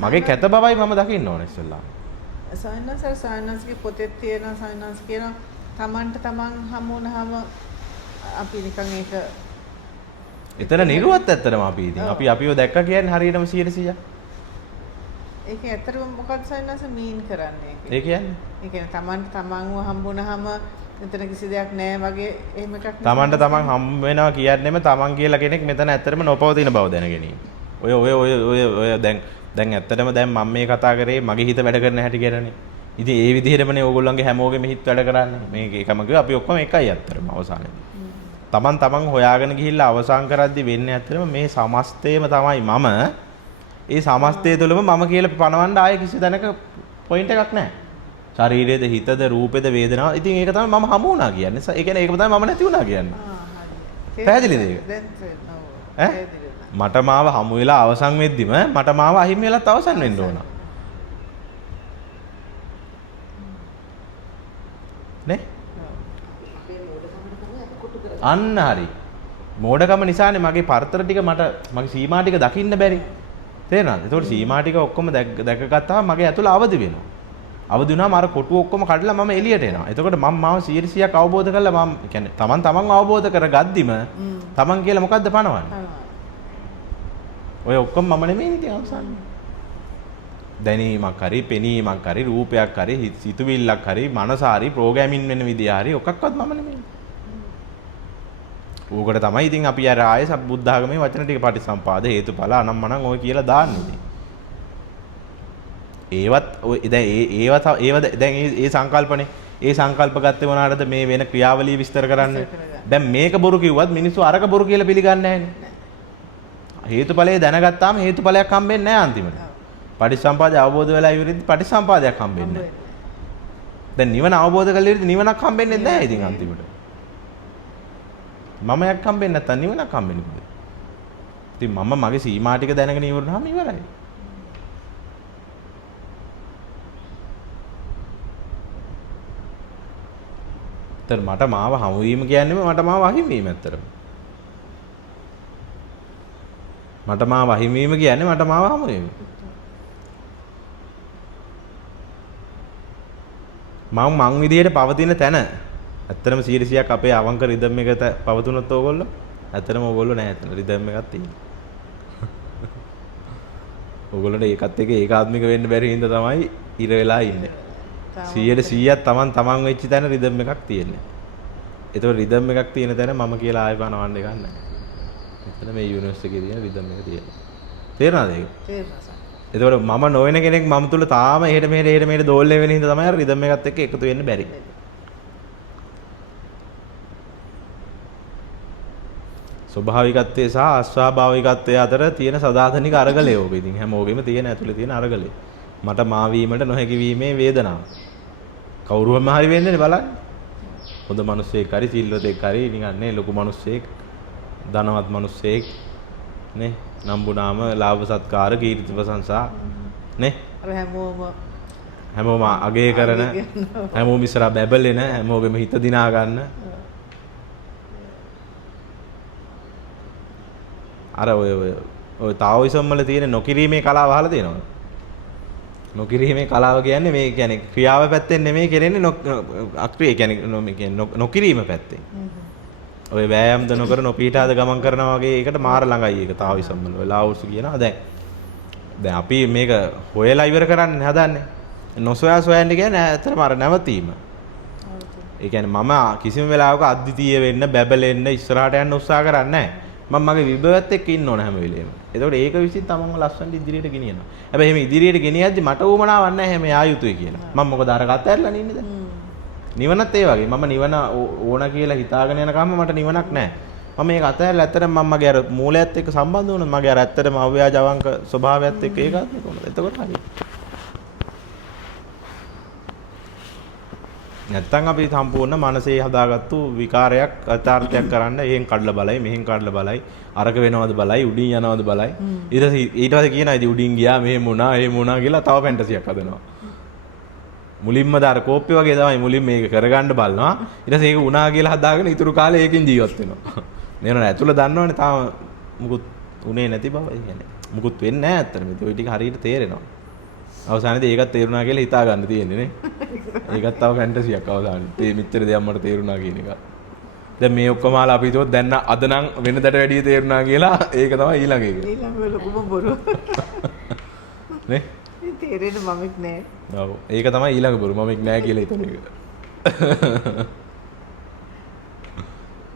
මගේ කැත බවයි මම දකින්න ඕන ඉස්සෙල්ලා. සයන්ස්ගේ පොතේ තියෙන සයන්ස් කියන තමන්ට තමන් හමු වුණාම අපි නිකන් ඒක එතන නිරුවත් ඇත්තටම අපි ඉතින් අපිව දැක්ක කියන්නේ හරියටම 100%. ඒක ඇත්තටම මොකක්ද සයන්ස් මීන් කරන්නේ ඒ කියන්නේ? ඒ කියන්නේ තමන්ට තමන්ව හම්බුනහම එතන කිසි දෙයක් නැහැ වගේ එහෙම එකක් තමන්ට තමන් හම්බ වෙනවා කියන්නේම තමන් කියලා කෙනෙක් මෙතන ඇත්තටම නොපවතින බව දැන ගැනීම. ඔය දැන් ඇත්තටම දැන් මම මේ කතා කරේ මගේ හිත වැඩ කරන හැටි ගැනනේ. ඉතින් ඒ විදිහටමනේ ඕගොල්ලන්ගේ හැමෝගෙම හිත වැඩ කරන්නේ. මේක එකම කිව්ව අපි ඔක්කොම එකයි ඇත්තටම අවසානයේදී. තමන් හොයාගෙන ගිහිල්ලා අවසන් කරද්දි වෙන්නේ ඇත්තටම මේ සමස්තයම තමයි මම. ඒ සමස්තය තුළම මම කියලා පනවන්න ආයේ කිසි දැනක පොයින්ට් එකක් නැහැ. ශරීරයේද හිතද රූපේද වේදනාව. ඉතින් ඒක තමයි මම හමු වුණා කියන්නේ. ඒ කියන්නේ ඒක තමයි මම නැති වුණා කියන්නේ. පැහැදිලිද ඒක? ඈ මට මාව හමු වෙලා අවසන් වෙද්දිම මට මාව අහිමි වෙලත් අවසන් වෙන්න ඕන. නේ? අන්න හරි. මෝඩකම නිසානේ මගේ පරතර ටික මගේ සීමා ටික දකින්න බැරි. තේරෙනවද? ඒතකොට සීමා ටික ඔක්කොම දැකගත්තාම මගේ ඇතුළ අවදි වෙනවා. අවදි වුණාම අර කොටු ඔක්කොම කඩලා මම එළියට එනවා. එතකොට මම මාව 100%ක් අවබෝධ කරලා මම කියන්නේ තමන් අවබෝධ කරගද්දිම තමන් කියලා මොකද්ද පනවන්නේ? ඔය ඔක්කොම මම නෙමෙයි ඉතින් අවසන්. දැනීමක් හරි, පෙනීමක් හරි, රූපයක් හරි, සිතුවිල්ලක් හරි, මනස හරි, ප්‍රෝග්‍රෑමින් වෙන විදිය හරි ඔකක්වත් මම නෙමෙයි. ඌකට තමයි ඉතින් අපි අර ආයේ සම්බුද්ධ ආගමේ වචන ටික පටිසම්පාද හේතුඵල අනම්මනම් ඔය කියලා දාන්නේ ඉතින්. ඒවත් දැන් ඒ සංකල්පනේ. ඒ සංකල්ප ගත්තේ මොනවාටද මේ වෙන ක්‍රියාවලිය විස්තර කරන්න. දැන් මේක බොරු කිව්වත් මිනිස්සු අරක බොරු කියලා පිළිගන්නේ නැහැනේ. හේතුඵලයේ දැනගත්තාම හේතුඵලයක් හම්බෙන්නේ නැහැ අන්තිමට. පටිසම්පාදය අවබෝධ වෙලා ඉවරෙද්දි පටිසම්පාදයක් හම්බෙන්නේ නැහැ. දැන් නිවන අවබෝධ කරලා ඉවරෙද්දි නිවනක් හම්බෙන්නේ නැහැ ඉතින් අන්තිමට. මම යක් හම්බෙන්නේ නැත්තම් නිවනක් හම්බෙන්නේ කොහෙද? ඉතින් මම මගේ සීමා ටික දැනගෙන ඉවරනහම ඉවරයි. මට මාව හමු වීම කියන්නේම මට මාව අහිමි වීම ඇත්තටම. මට මාව අහිමිවීම කියන්නේ මට මාව හමු වීම. මං විදියට පවතින තැන ඇත්තටම 100%ක් අපේ අවංක රිද්ම් එක පවතුනොත් ඕගොල්ලෝ ඇත්තටම ඕගොල්ලෝ නැහැ එතන රිද්ම් එකක් තියෙනවා. ඕගොල්ලන්ට ඒකත් එක්ක ඒකාත්මික වෙන්න බැරි හින්දා තමයි ඉර වෙලා ඉන්නේ. 100%ක් තමන් වෙච්ච තැන රිද්ම් එකක් තියෙන්නේ. ඒතකොට රිද්ම් එකක් තියෙන තැන මම කියලා ආයෙ පනවන්න එකක් නැහැ. එතන මේ යුනිවර්ස් එකේ තියෙන රිද්ම් එක තියෙනවා. තේරෙනවද ඒක? තේරෙනවා. එතකොට මම නොවන කෙනෙක් මම තුල තාම එහෙට මෙහෙට දෝල්නේ වෙන හින්දා තමයි අර රිද්ම් එකත් එක්ක එකතු වෙන්න බැරි. ස්වභාවිකත්වයේ සහ අස්වාභාවිකත්වයේ අතර තියෙන සදාතනික අරගලය ඕක. ඉතින් හැමෝගෙම තියෙන ඇතුලේ තියෙන අරගලය. මට මා වීමට නොහැකි වීමේ වේදනාව. කවුරුවම හරි වෙන්නේ බලන්න. හොඳ මිනිස්සෙක් හරි සිල්වතෙක් හරි නිකන් නේ ලොකු මිනිස්සෙක් ධනවත් මිනිස්සෙක් නේ නම්බුනාම ලාභ සත්කාර කීර්ති ප්‍රශංසා නේ අර හැමෝම අගය කරන හැමෝම ඉස්සරහ බැබලෙන හැමෝගෙම හිත දිනා ගන්න අර ඔය තාවොයිසම් වල තියෙන නොකිරීමේ කලාව අහලා තියෙනවද? නොකිරීමේ කලාව කියන්නේ මේ කියන්නේ ක්‍රියාව පැත්තෙන් නෙමෙයි කරන්නේ අක්‍රිය කියන්නේ නොකිරීම පැත්තෙන්. ඔය වෑයම්ද නොකර නොපීඨාද ගමන් කරනවා වගේ ඒකට මාර ළඟයි ඒක තාවොයිසම් වල. ඔය ලාවුස් කියනවා දැන් අපි මේක හොයලා ඉවර කරන්න හදන්නේ. නොසොයන්නේ කියන්නේ ඇත්තටම අර නැවතීම. ඒ කියන්නේ මම කිසිම වෙලාවක අද්විතීය වෙන්න බැබලෙන්න ඉස්සරහට යන්න උත්සාහ කරන්නේ නැහැ. මම මගේ විභවයත් එක්ක ඉන්න ඕන හැම වෙලේම. එතකොට ඒක විසින් තමන්ව ලස්සනට ඉදිරියට ගෙනියනවා. හැබැයි එහෙම ඉදිරියට ගෙනියද්දි මට උවමනාවක් නැහැ එහෙම යා යුතුයි කියලා. මම මොකද අර කතරලා නින්නේ දැන්. නිවනත් ඒ වගේ. මම නිවන ඕන කියලා හිතාගෙන යන කම්ම මට නිවනක් නැහැ. මම මේක අතහැරලා ඇත්තටම මම මගේ අර මූලයත් එක්ක සම්බන්ධ වුණා. මගේ අර ඇත්තටම අව්‍යාජ අවංක ස්වභාවයත් එක්ක ඒකාත්මික වුණා. එතකොට හරි. නැත්තම් අපි සම්පූර්ණ මනසේ හදාගත්තු විකාරයක් අචාර්ත්‍යයක් කරන්න එහෙන් කඩලා බලයි මෙහෙන් කඩලා බලයි අරක වෙනවද බලයි උඩින් යනවද බලයි ඊට පස්සේ කියනවා ඉතින් උඩින් ගියා මෙහෙම වුණා කියලා තව ෆැන්ටසියක් හදනවා මුලින්ම දාර කෝප්පේ වගේ තමයි මුලින් මේක කරගන්න බලනවා ඊට පස්සේ ඒක වුණා කියලා හදාගෙන ඉතුරු කාලේ ඒකෙන් ජීවත් වෙනවා නේද ඇතුළ දන්නවනේ තාම මුකුත් උනේ නැති බව ඒ කියන්නේ මුකුත් වෙන්නේ නැහැ අත්තර මේ ඔය ටික හරියට තේරෙනවා අවසානයේදී ඒකත් තේරුණා කියලා හිතා ගන්න තියෙන්නේ නේ. ඒකත් තව ෆැන්ටසියක් අවසානයේ. මේ මෙච්චර දෙයක් මට තේරුණා කියන එක. දැන් මේ ඔක්කොම අහලා අපි හිතුවොත් දැන් අද නම් වෙනදට වැඩිය තේරුණා කියලා ඒක තමයි ඊළඟ එක. ඊළඟ ලොකුම බොරු. නේ? ඒ තේරෙන්න මමෙක් නෑ. ඔව්. ඒක තමයි ඊළඟ බොරු. මමෙක් නෑ කියලා හිතන එක.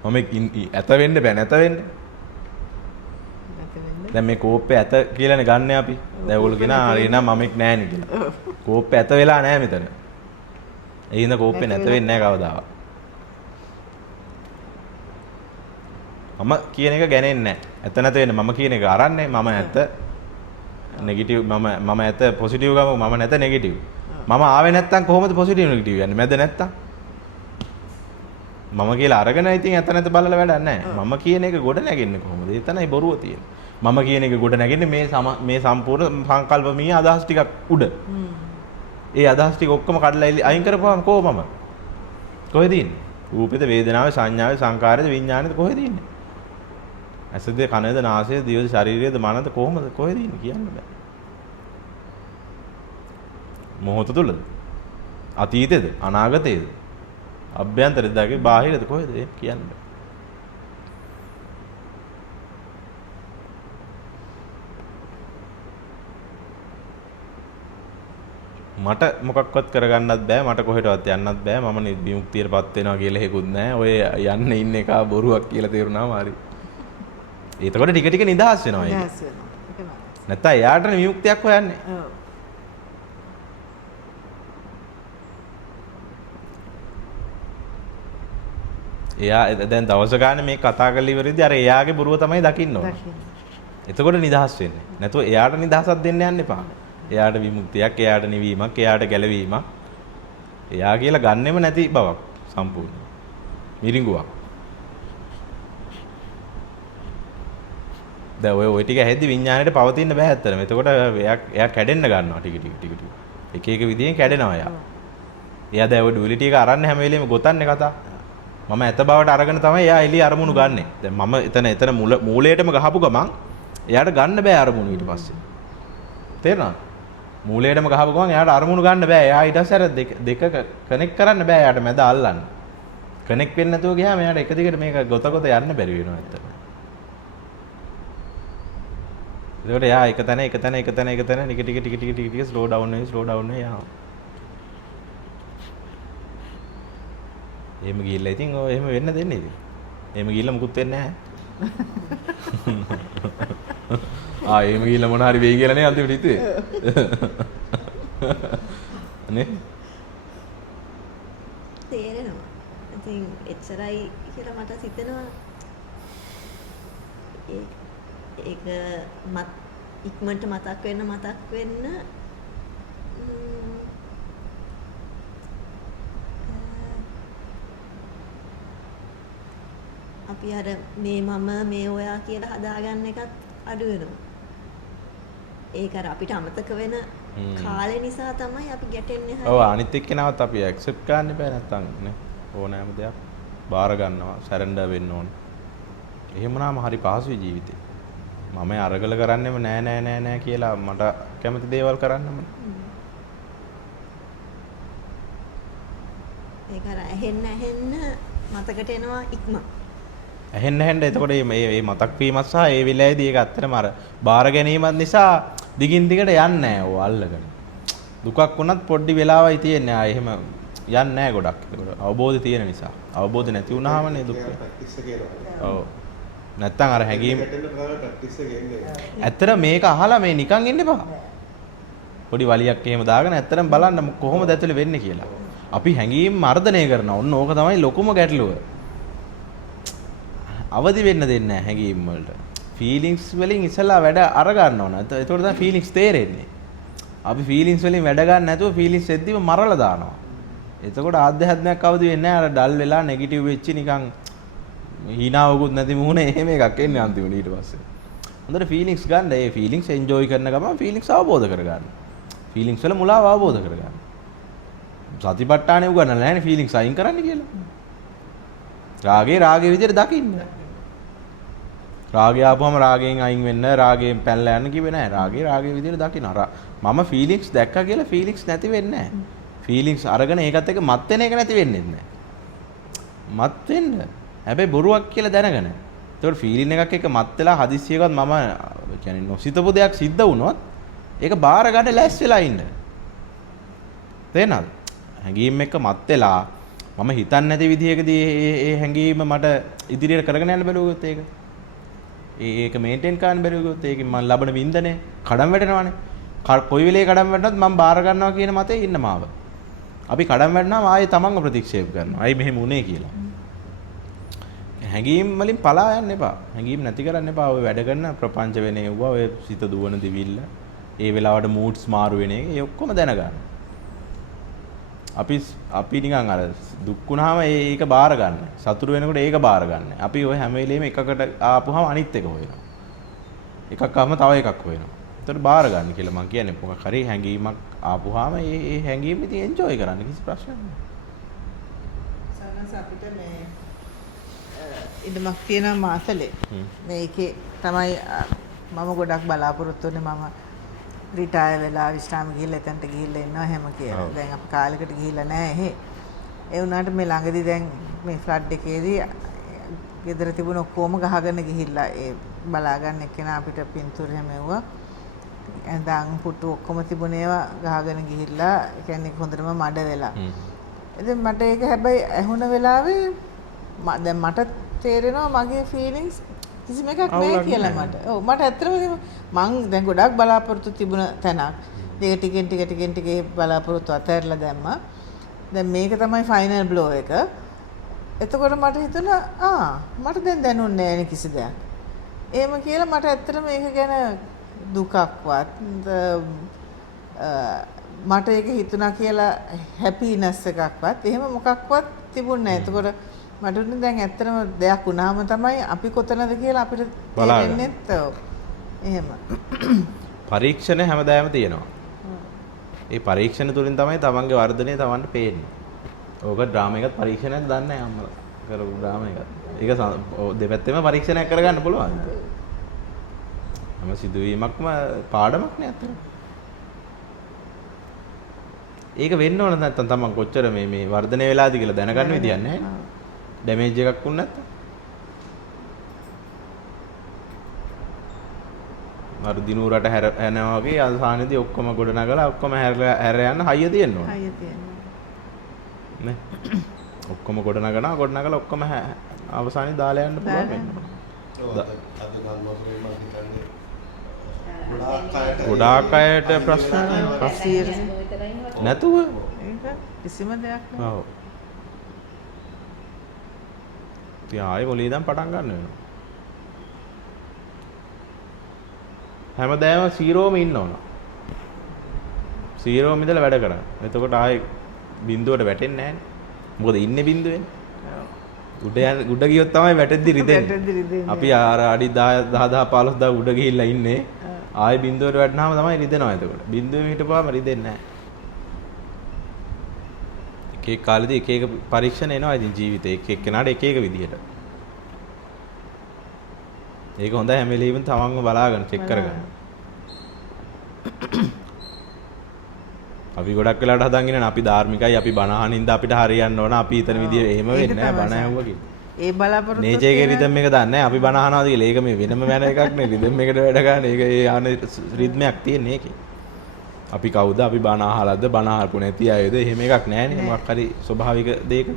මමෙක් ඇත වෙන්න බෑ නැත වෙන්න. දැන් මේ කෝප්පේ ඇත කියලානේ ගන්න අපි. දැන් ඔයගොල්ලෝ කියනවා හරි නෑ මමෙක් නෑනේ කියලා. කෝප්පේ ඇත වෙලා නෑ මෙතන. ඒ හින්දා කෝප්පේ නැත වෙන්නේ නෑ කවදාවත්. මම කියන එක ගන්නේ නෑ. ඇත නැත වෙන්නේ මම කියන එක අරන්නේ මම ඇත නෙගටිව් මම ඇත පොසිටිව් ගම මම නැත නෙගටිව්. මම ආවේ නැත්තම් කොහොමද පොසිටිව් නෙගටිව් යන්නේ? මැද නැත්තම්. මම කියලා අරගෙන ඉතින් ඇත නැත බලලා වැඩක් නෑ. මම කියන එක ගොඩ නැගෙන්නේ කොහොමද? ඒ තමයි බොරුව තියෙන්නේ. මම කියන එක ගොඩ නැගෙන්නේ මේ සම්පූර්ණ සංකල්පමීය අදහස් ටිකක් උඩ. ඒ අදහස් ටික ඔක්කොම කඩලා අයින් කරපුවම කොහොමම? කොහෙද ඉන්නේ? රූපෙද වේදනාවේ සංඥාවේ සංකාරයේද විඥානයේද කොහෙද ඉන්නේ? ඇසද කනද නාසයද දිවද ශරීරයේද මනද කොහොමද කොහෙද ඉන්නේ කියන්න බෑ. මොහොත තුලද? අතීතේද? අනාගතේද? අභ්‍යන්තරේද? බාහිරද කොහෙද කියන්න බෑ. මට මොකක්වත් කරගන්නත් බෑ මට කොහෙටවත් යන්නත් බෑ මම විමුක්තියටපත් වෙනවා කියලා හේකුත් නැහැ. ඔය යන්න ඉන්න එක බොරුවක් කියලා තේරුණාම හරි. ඒතකොට ටික ටික නිදහස් වෙනවා ඒක. නිදහස් වෙනවා. නැත්තම් එයාටනේ විමුක්තියක් හොයන්නේ. ඔව්. එයා දැන් දවස ගන්න මේ කතා කරලා ඉවරෙද්දී අර එයාගේ බොරුව තමයි දකින්න ඕනේ. එතකොට නිදහස් වෙන්නේ. නැතුව එයාට නිදහසක් දෙන්න යන්න එපා. එයාට විමුක්තියක්, එයාට නිවීමක්, එයාට ගැලවීමක්. එයා කියලා ගන්නෙම නැති බවක් සම්පූර්ණ. මිරිඟුවක්. දැන් ඔය ටික ඇහෙද්දි විඥාණයට පවතින්න බෑ ඇත්තටම. එතකොට එයා කැඩෙන්න ගන්නවා ටික. එක එක විදිහෙන් කැඩෙනවා එයා. එයා දැන් ඔය ඩුවලිටි එක අරන් හැම වෙලෙම ගොතන්නේ කතා. මම ඇත බවට අරගෙන තමයි එයා එළිය අරමුණු ගන්නෙ. දැන් මම එතන මූලයටම ගහපු ගමන් එයාට ගන්න බෑ අරමුණු ඊට පස්සේ. තේරෙනවද? මූලයටම ගහපු ගමන් එයාට අරමුණු ගන්න බෑ. එයා ඊට පස්සේ අර දෙක කනෙක්ට් කරන්න බෑ. එයාට මැද අල්ලන්න. කනෙක්ට් වෙන්නේ නැතුව ගියාම එයාට එක දිගට මේක ගොත යන්න බැරි වෙනවා ඇත්තට. ඒකට එයා එක තැන ටික ස්ලෝ ඩවුන් වෙයි යනවා. එහෙම ගිහිල්ලා ඉතින් ඔය එහෙම වෙන්න දෙන්නේ ඉතින්. එහෙම ගිහිල්ලා මුකුත් වෙන්නේ නැහැ. එහෙම ගිහිල්ලා මොන හරි වෙයි කියලා නේ අන්තිමට හිතුවේ. නේ? තේරෙනවා. ඉතින් එච්චරයි කියලා මට හිතෙනවා. ඒක ඉක්මනට මතක් වෙන්න අපි අර මේ මම මේ ඔයා කියලා හදාගන්න එකත් අඩු වෙනවා. ඒක අර අපිට අමතක වෙන කාලේ නිසා තමයි අපි ගැටෙන්නේ. ඔව් අනිත් එක්කෙනාවත් අපි ඇක්සෙප්ට් කරන්න බෑ නැත්තම් නේ ඕනෑම දෙයක් බාර ගන්නවා සරෙන්ඩර් වෙන්න ඕන. එහෙම වුණාම හරි පහසුයි ජීවිතේ. මම අරගල කරන්නෙම නෑ කියලා මට කැමති දේවල් කරන්නම. ඒක අර ඇහෙන්න මතකට එනවා ඉක්ම. ඇහෙන්න එතකොට මේ මතක් වීමත් සහ ඒ වෙලාවේදී ඒක ඇත්තටම අර බාර ගැනීමත් නිසා දිගින් දිගට යන්නේ නෑ ඔය අල්ලගෙන. දුකක් වුණත් පොඩි වෙලාවයි තියෙන්නේ. ආ එහෙම යන්නේ නෑ ගොඩක්. ඒකට අවබෝධය තියෙන නිසා. අවබෝධය නැති වුණාමනේ දුක. ඔව්. නැත්තම් අර හැංගීම ඇත්තට මේක අහලා මේ නිකන් ඉන්න එපා. පොඩි වලියක් එහෙම දාගෙන ඇත්තටම බලන්න කොහොමද ඇතුලේ වෙන්නේ කියලා. අපි හැංගීම් මර්ධනය කරනවා. ඔන්න ඕක තමයි ලොකුම ගැටලුව. අවදි වෙන්න දෙන්නේ නැහැ හැංගීම් වලට. ෆීලිංගස් වලින් ඉස්සලා වැඩ අර ගන්න ඕන. ඒතකොට තමයි ෆීලිංගස් තේරෙන්නේ. අපි ෆීලිංගස් වලින් වැඩ ගන්න නැතුව ෆීලිංගස් එද්දිම මරලා දානවා. එතකොට ආධ්‍යාත්මයක් අවදි වෙන්නේ නැහැ. අර ඩල් වෙලා නෙගටිව් වෙච්ච නිකන් හීනාවකුත් නැති මුහුණ එහෙම එකක් එන්නේ අන්තිමට ඊට පස්සේ. හොඳට ෆීලිංගස් ගන්න. ඒ ෆීලිංගස් එන්ජොයි කරන ගමන් ෆීලිංගස් අවබෝධ කරගන්න. ෆීලිංගස් වල මුලාව අවබෝධ කරගන්න. සතිපට්ඨානෙ උගන්නලා නැහැ නේ ෆීලිංගස් අයින් කරන්න කියලා. රාගේ විදිහට දකින්න. රාගය ආපුවම රාගයෙන් අයින් වෙන්න, රාගයෙන් පැනලා යන්න කිව්වේ නැහැ. රාගේ විදිහට දකින්න. මම ෆීලිංගස් දැක්කා කියලා ෆීලිංගස් නැති වෙන්නේ නැහැ. ෆීලිංගස් අරගෙන ඒකත් එක්ක මත් වෙන එක නැති වෙන්නේ නැහැ. මත් වෙන්න. හැබැයි බොරුවක් කියලා දැනගෙන. ඒතකොට ෆීලින් එකක් එක්ක මත් වෙලා හදිස්සියකවත් මම කියන්නේ නොසිතපු දෙයක් සිද්ධ වුණොත් ඒක බාර ගන්න ලෑස් වෙලා ඉන්න. තේරෙනවද? හැඟීම් එක්ක මත් වෙලා මම හිතන්නේ නැති විදිහකදී ඒ හැඟීම මට ඉදිරියට කරගෙන යන්න බැලුවොත් ඒක මේන්ටේන් කරන්න බැලුවොත් ඒකෙන් මම ලබන වින්දනේ කඩම් වැටෙනවානේ. කොයි වෙලේ කඩම් වැටුණත් මම බාර ගන්නවා කියන මතේ ඉන්න මාව. අපි කඩම් වැටුණාම ආයේ තමන්ව ප්‍රතික්ෂේප කරනවා. අයි මෙහෙම උනේ කියලා. හැඟීම් වලින් පලා යන්න එපා. හැඟීම් නැති කරන්න එපා. ඔය වැඩ කරන ප්‍රපංච වෙන ඒවා ඔය සිත දුවන දිවිල්ල ඒ වෙලාවට මූඩ්ස් මාරු වෙන එක ඒ ඔක්කොම දැනගන්න. අපි නිකන් අර දුක් වුණාම ඒක බාර ගන්න. සතුට වෙනකොට ඒක බාර ගන්න. අපි ඔය හැම වෙලෙම එකකට ආපුවාම අනිත් එක හොයනවා. එකක් ආවම තව එකක් හොයනවා. ඒතර බාර ගන්න කියලා මම කියන්නේ. මොකක් හරි හැඟීමක් ආපුවාම ඒ හැඟීම ඉතින් එන්ජොයි කරන්න කිසි ප්‍රශ්නයක් නෑ. සනස අපිට මේ ඉදමක් තියෙනවා මාසලේ. මේකේ තමයි මම ගොඩක් බලාපොරොත්තු වෙන්නේ මම රිටයර් වෙලා විශ්‍රාම ගිහිල්ලා එතනට ගිහිල්ලා ඉන්නවා හැම කියලා. දැන් අපි කාලෙකට ගිහිල්ලා නැහැ එහෙ. ඒ වුණාට මේ ළඟදී දැන් මේ ෆ්ලඩ් එකේදී ගෙදර තිබුණ ඔක්කොම ගහගෙන ගිහිල්ලා ඒ බලා ගන්න එක්කෙනා අපිට පින්තූර හැමෙව්වා. ඇඳන් පුටු ඔක්කොම තිබුණ ඒවා ගහගෙන ගිහිල්ලා කියන්නේ හොඳටම මඩ වෙලා. ඉතින් මට ඒක හැබැයි ඇහුණ වෙලාවේ දැන් මට තේරෙනවා මගේ ෆීලිංගස් කිසිම එකක් නැහැ කියලා මට. ඔව් මට ඇත්තටම මං දැන් ගොඩක් බලාපොරොත්තු තිබුණ තැනක්. ඒක ටිකෙන් ටික බලාපොරොත්තු අතහැරලා දැම්මා. දැන් මේක තමයි ෆයිනල් බ්ලෝ එක. එතකොට මට හිතුණා මට දැන් දැනුන්නේ නැහැ කිසි දෙයක්. එහෙම කියලා මට ඇත්තටම මේක ගැන දුකක්වත් මට ඒක හිතුණා කියලා හැපිනස් එකක්වත් එහෙම මොකක්වත් තිබුණේ නැහැ. එතකොට මට උනේ දැන් ඇත්තටම දෙයක් වුණාම තමයි අපි කොතනද කියලා අපිට තේරෙන්නේත් එහෙම. පරීක්ෂණ හැමදාම තියෙනවා. ඒ පරීක්ෂණ තුලින් තමයි තමන්ගේ වර්ධනය තමන්ට පේන්නේ. ඕක ඩ්‍රාමා එකත් පරීක්ෂණයක් දන්නේ නැහැ අම්මලා. කරපු ඩ්‍රාමා එකත්. ඒක දෙපැත්තෙම පරීක්ෂණයක් කරගන්න පුළුවන්. හැම සිදුවීමක්ම පාඩමක් නේ අතන. ඒක වෙන්න ඕන නැත්නම් තමන් කොච්චර මේ වර්ධනය වෙලාද කියලා දැනගන්න විදියක් නැහැ. ඩැමේජ් එකක් වුණ නැත්නම්. අර දිනුරට හැරෙනවා වගේ අවසානයේදී ඔක්කොම ගොඩ නගලා ඔක්කොම හැර යන්න හයිය තියෙන්න ඕන. හයිය තියෙනවා. නේ. ඔක්කොම ගොඩ නගලා ඔක්කොම අවසානයේ දාලා යන්න පුළුවන් වෙන්න. ගොඩාක් අයට ප්‍රශ්න නැතුව ඒක කිසිම දෙයක් නෑ. ඔව්. ඉතින් ආයෙ මොලේ ඉඳන් පටන් ගන්න වෙනවා. හැමදාම 0ම ඉන්න ඕන. 0ම ඉඳලා වැඩ කරන්න. එතකොට ආයෙ බිඳුවට වැටෙන්නේ නැහැ නේ. මොකද ඉන්නේ බිඳුවේනේ. උඩ ගියොත් තමයි වැටෙද්දි රිදෙන්නේ. අපි අර අඩි 10 15000 උඩ ගිහිල්ලා ඉන්නේ. ආයෙ බිඳුවට වැටෙනාම තමයි රිදෙනවා එතකොට. බිඳුවේ හිටපුවාම රිදෙන්නේ නැහැ. එක කාලෙදී එක පරීක්ෂණ එනවා ඉතින් ජීවිතේ එක එක්කෙනාට එක විදිහට. ඒක හොඳයි හැම වෙලෙම තමන්ම බලාගෙන චෙක් කරගන්න. අපි ගොඩක් වෙලාවට හදන් ඉන්නේ අපි ධාර්මිකයි අපි බණ අහනින්ද අපිට හරියන්න ඕන අපි හිතන විදිය එහෙම වෙන්නේ නැහැ බණ ඇහුවා කියලා. ඒ බලාපොරොත්තු නේචර්ගේ රිද්ම් එක දන්නේ නැහැ අපි බණ අහනවාද කියලා. ඒක මේ වෙනම වෙන එකක් නේ රිද්ම් එකට වැඩ ගන්න. ඒක ඒ ආන රිද්මයක් තියෙන එකේ. අපි කවුද අපි බණ අහලාද බණ අහපු නැති අයද එහෙම එකක් නැහැ නේ. මොකක් හරි ස්වභාවික දෙයක.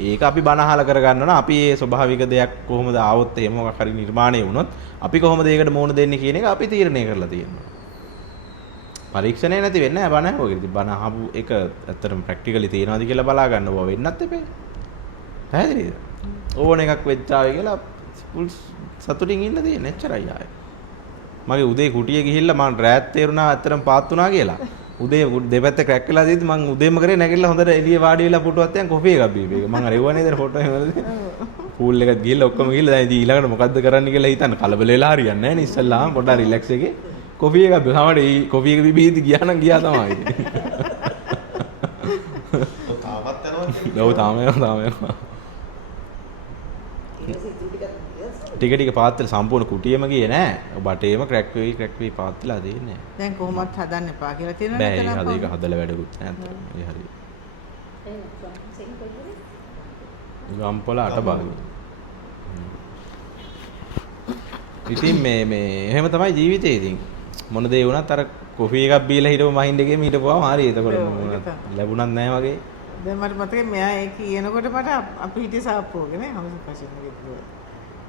ඒක අපි බණ අහලා කරගන්න ඕන. අපි මේ ස්වභාවික දෙයක් කොහොමද ආවොත් එහෙම මොකක් හරි නිර්මාණය වුණොත් අපි කොහොමද ඒකට මුහුණ දෙන්නේ කියන එක අපි තීරණය කරලා තියෙනවා. පරීක්ෂණය නැති වෙන්නේ නැහැ බණ අහුවගේ. ඉතින් බණ අහපු එක ඇත්තටම ප්‍රැක්ටිකලි තියනවාද කියලා බලා ගන්න ඕවා වෙන්නත් එපේ. පැහැදිලිද? ඕන එකක් වෙච්චාවේ කියලා ෆුල් සතුටින් ඉන්න තියෙන එච්චරයි ආයේ. මගේ උදේ කුටිය ගිහිල්ලා මම රෑත් තේරුණා ඇත්තටම පාත් වුණා කියලා. උදේ දෙපැත්ත ක්‍රැක් වෙලා දීද්දි මම උදේම කරේ නැගිටලා හොඳට එළිය වාඩි වෙලා පුටුවත් යන් කොෆි එකක් බීපේ. මම අර එවුවනේ දැන් ෆොටෝ එහෙමද? පූල් එකට ගිහිල්ලා ඔක්කොම ගිහිල්ලා දැන් ඉතින් ඊළඟට මොකද්ද කරන්න කියලා හිතන්න කලබල වෙලා හරියන්නේ නැහැ නේ. ඉස්සල්ලාම පොඩ්ඩක් රිලැක්ස් එකේ කොෆි එකක් බීපේ. සමහරවිට කොෆි එක බීපීදි ගියා නම් ගියා තමයි ඉතින්. තාමත් යනවා. ඔව් තාම යනවා. ටික පාත් වෙලා සම්පූර්ණ කුටියම ගියේ නෑ. බටේම ක්‍රැක් වෙයි පාත් වෙලා දෙන්නේ. දැන් කොහොමවත් හදන්න එපා කියලා තියෙනවා නේද? බෑ ඒක හදලා වැඩකුත් නෑ. ඒ හරිය. ගම්පොළ අටභාගය. ඉතින් මේ එහෙම තමයි ජීවිතේ ඉතින්. මොන දේ වුණත් අර කොෆි එකක් බීලා හිටපු මයින්ඩ් එකේම හිටපුවාම හරි. එතකොට ලැබුණත් නැහැ වගේ. දැන් මට මතකයි මෙයා ඒ කියනකොට මට අපි හිටිය සාප්පුවක නේ හවස පස්සේ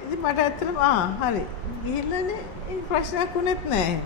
ඉතින් මට ඇත්තටම හරි ගිහිල්ලානේ ඒ ප්‍රශ්නයක් වුණෙත් නැහැ.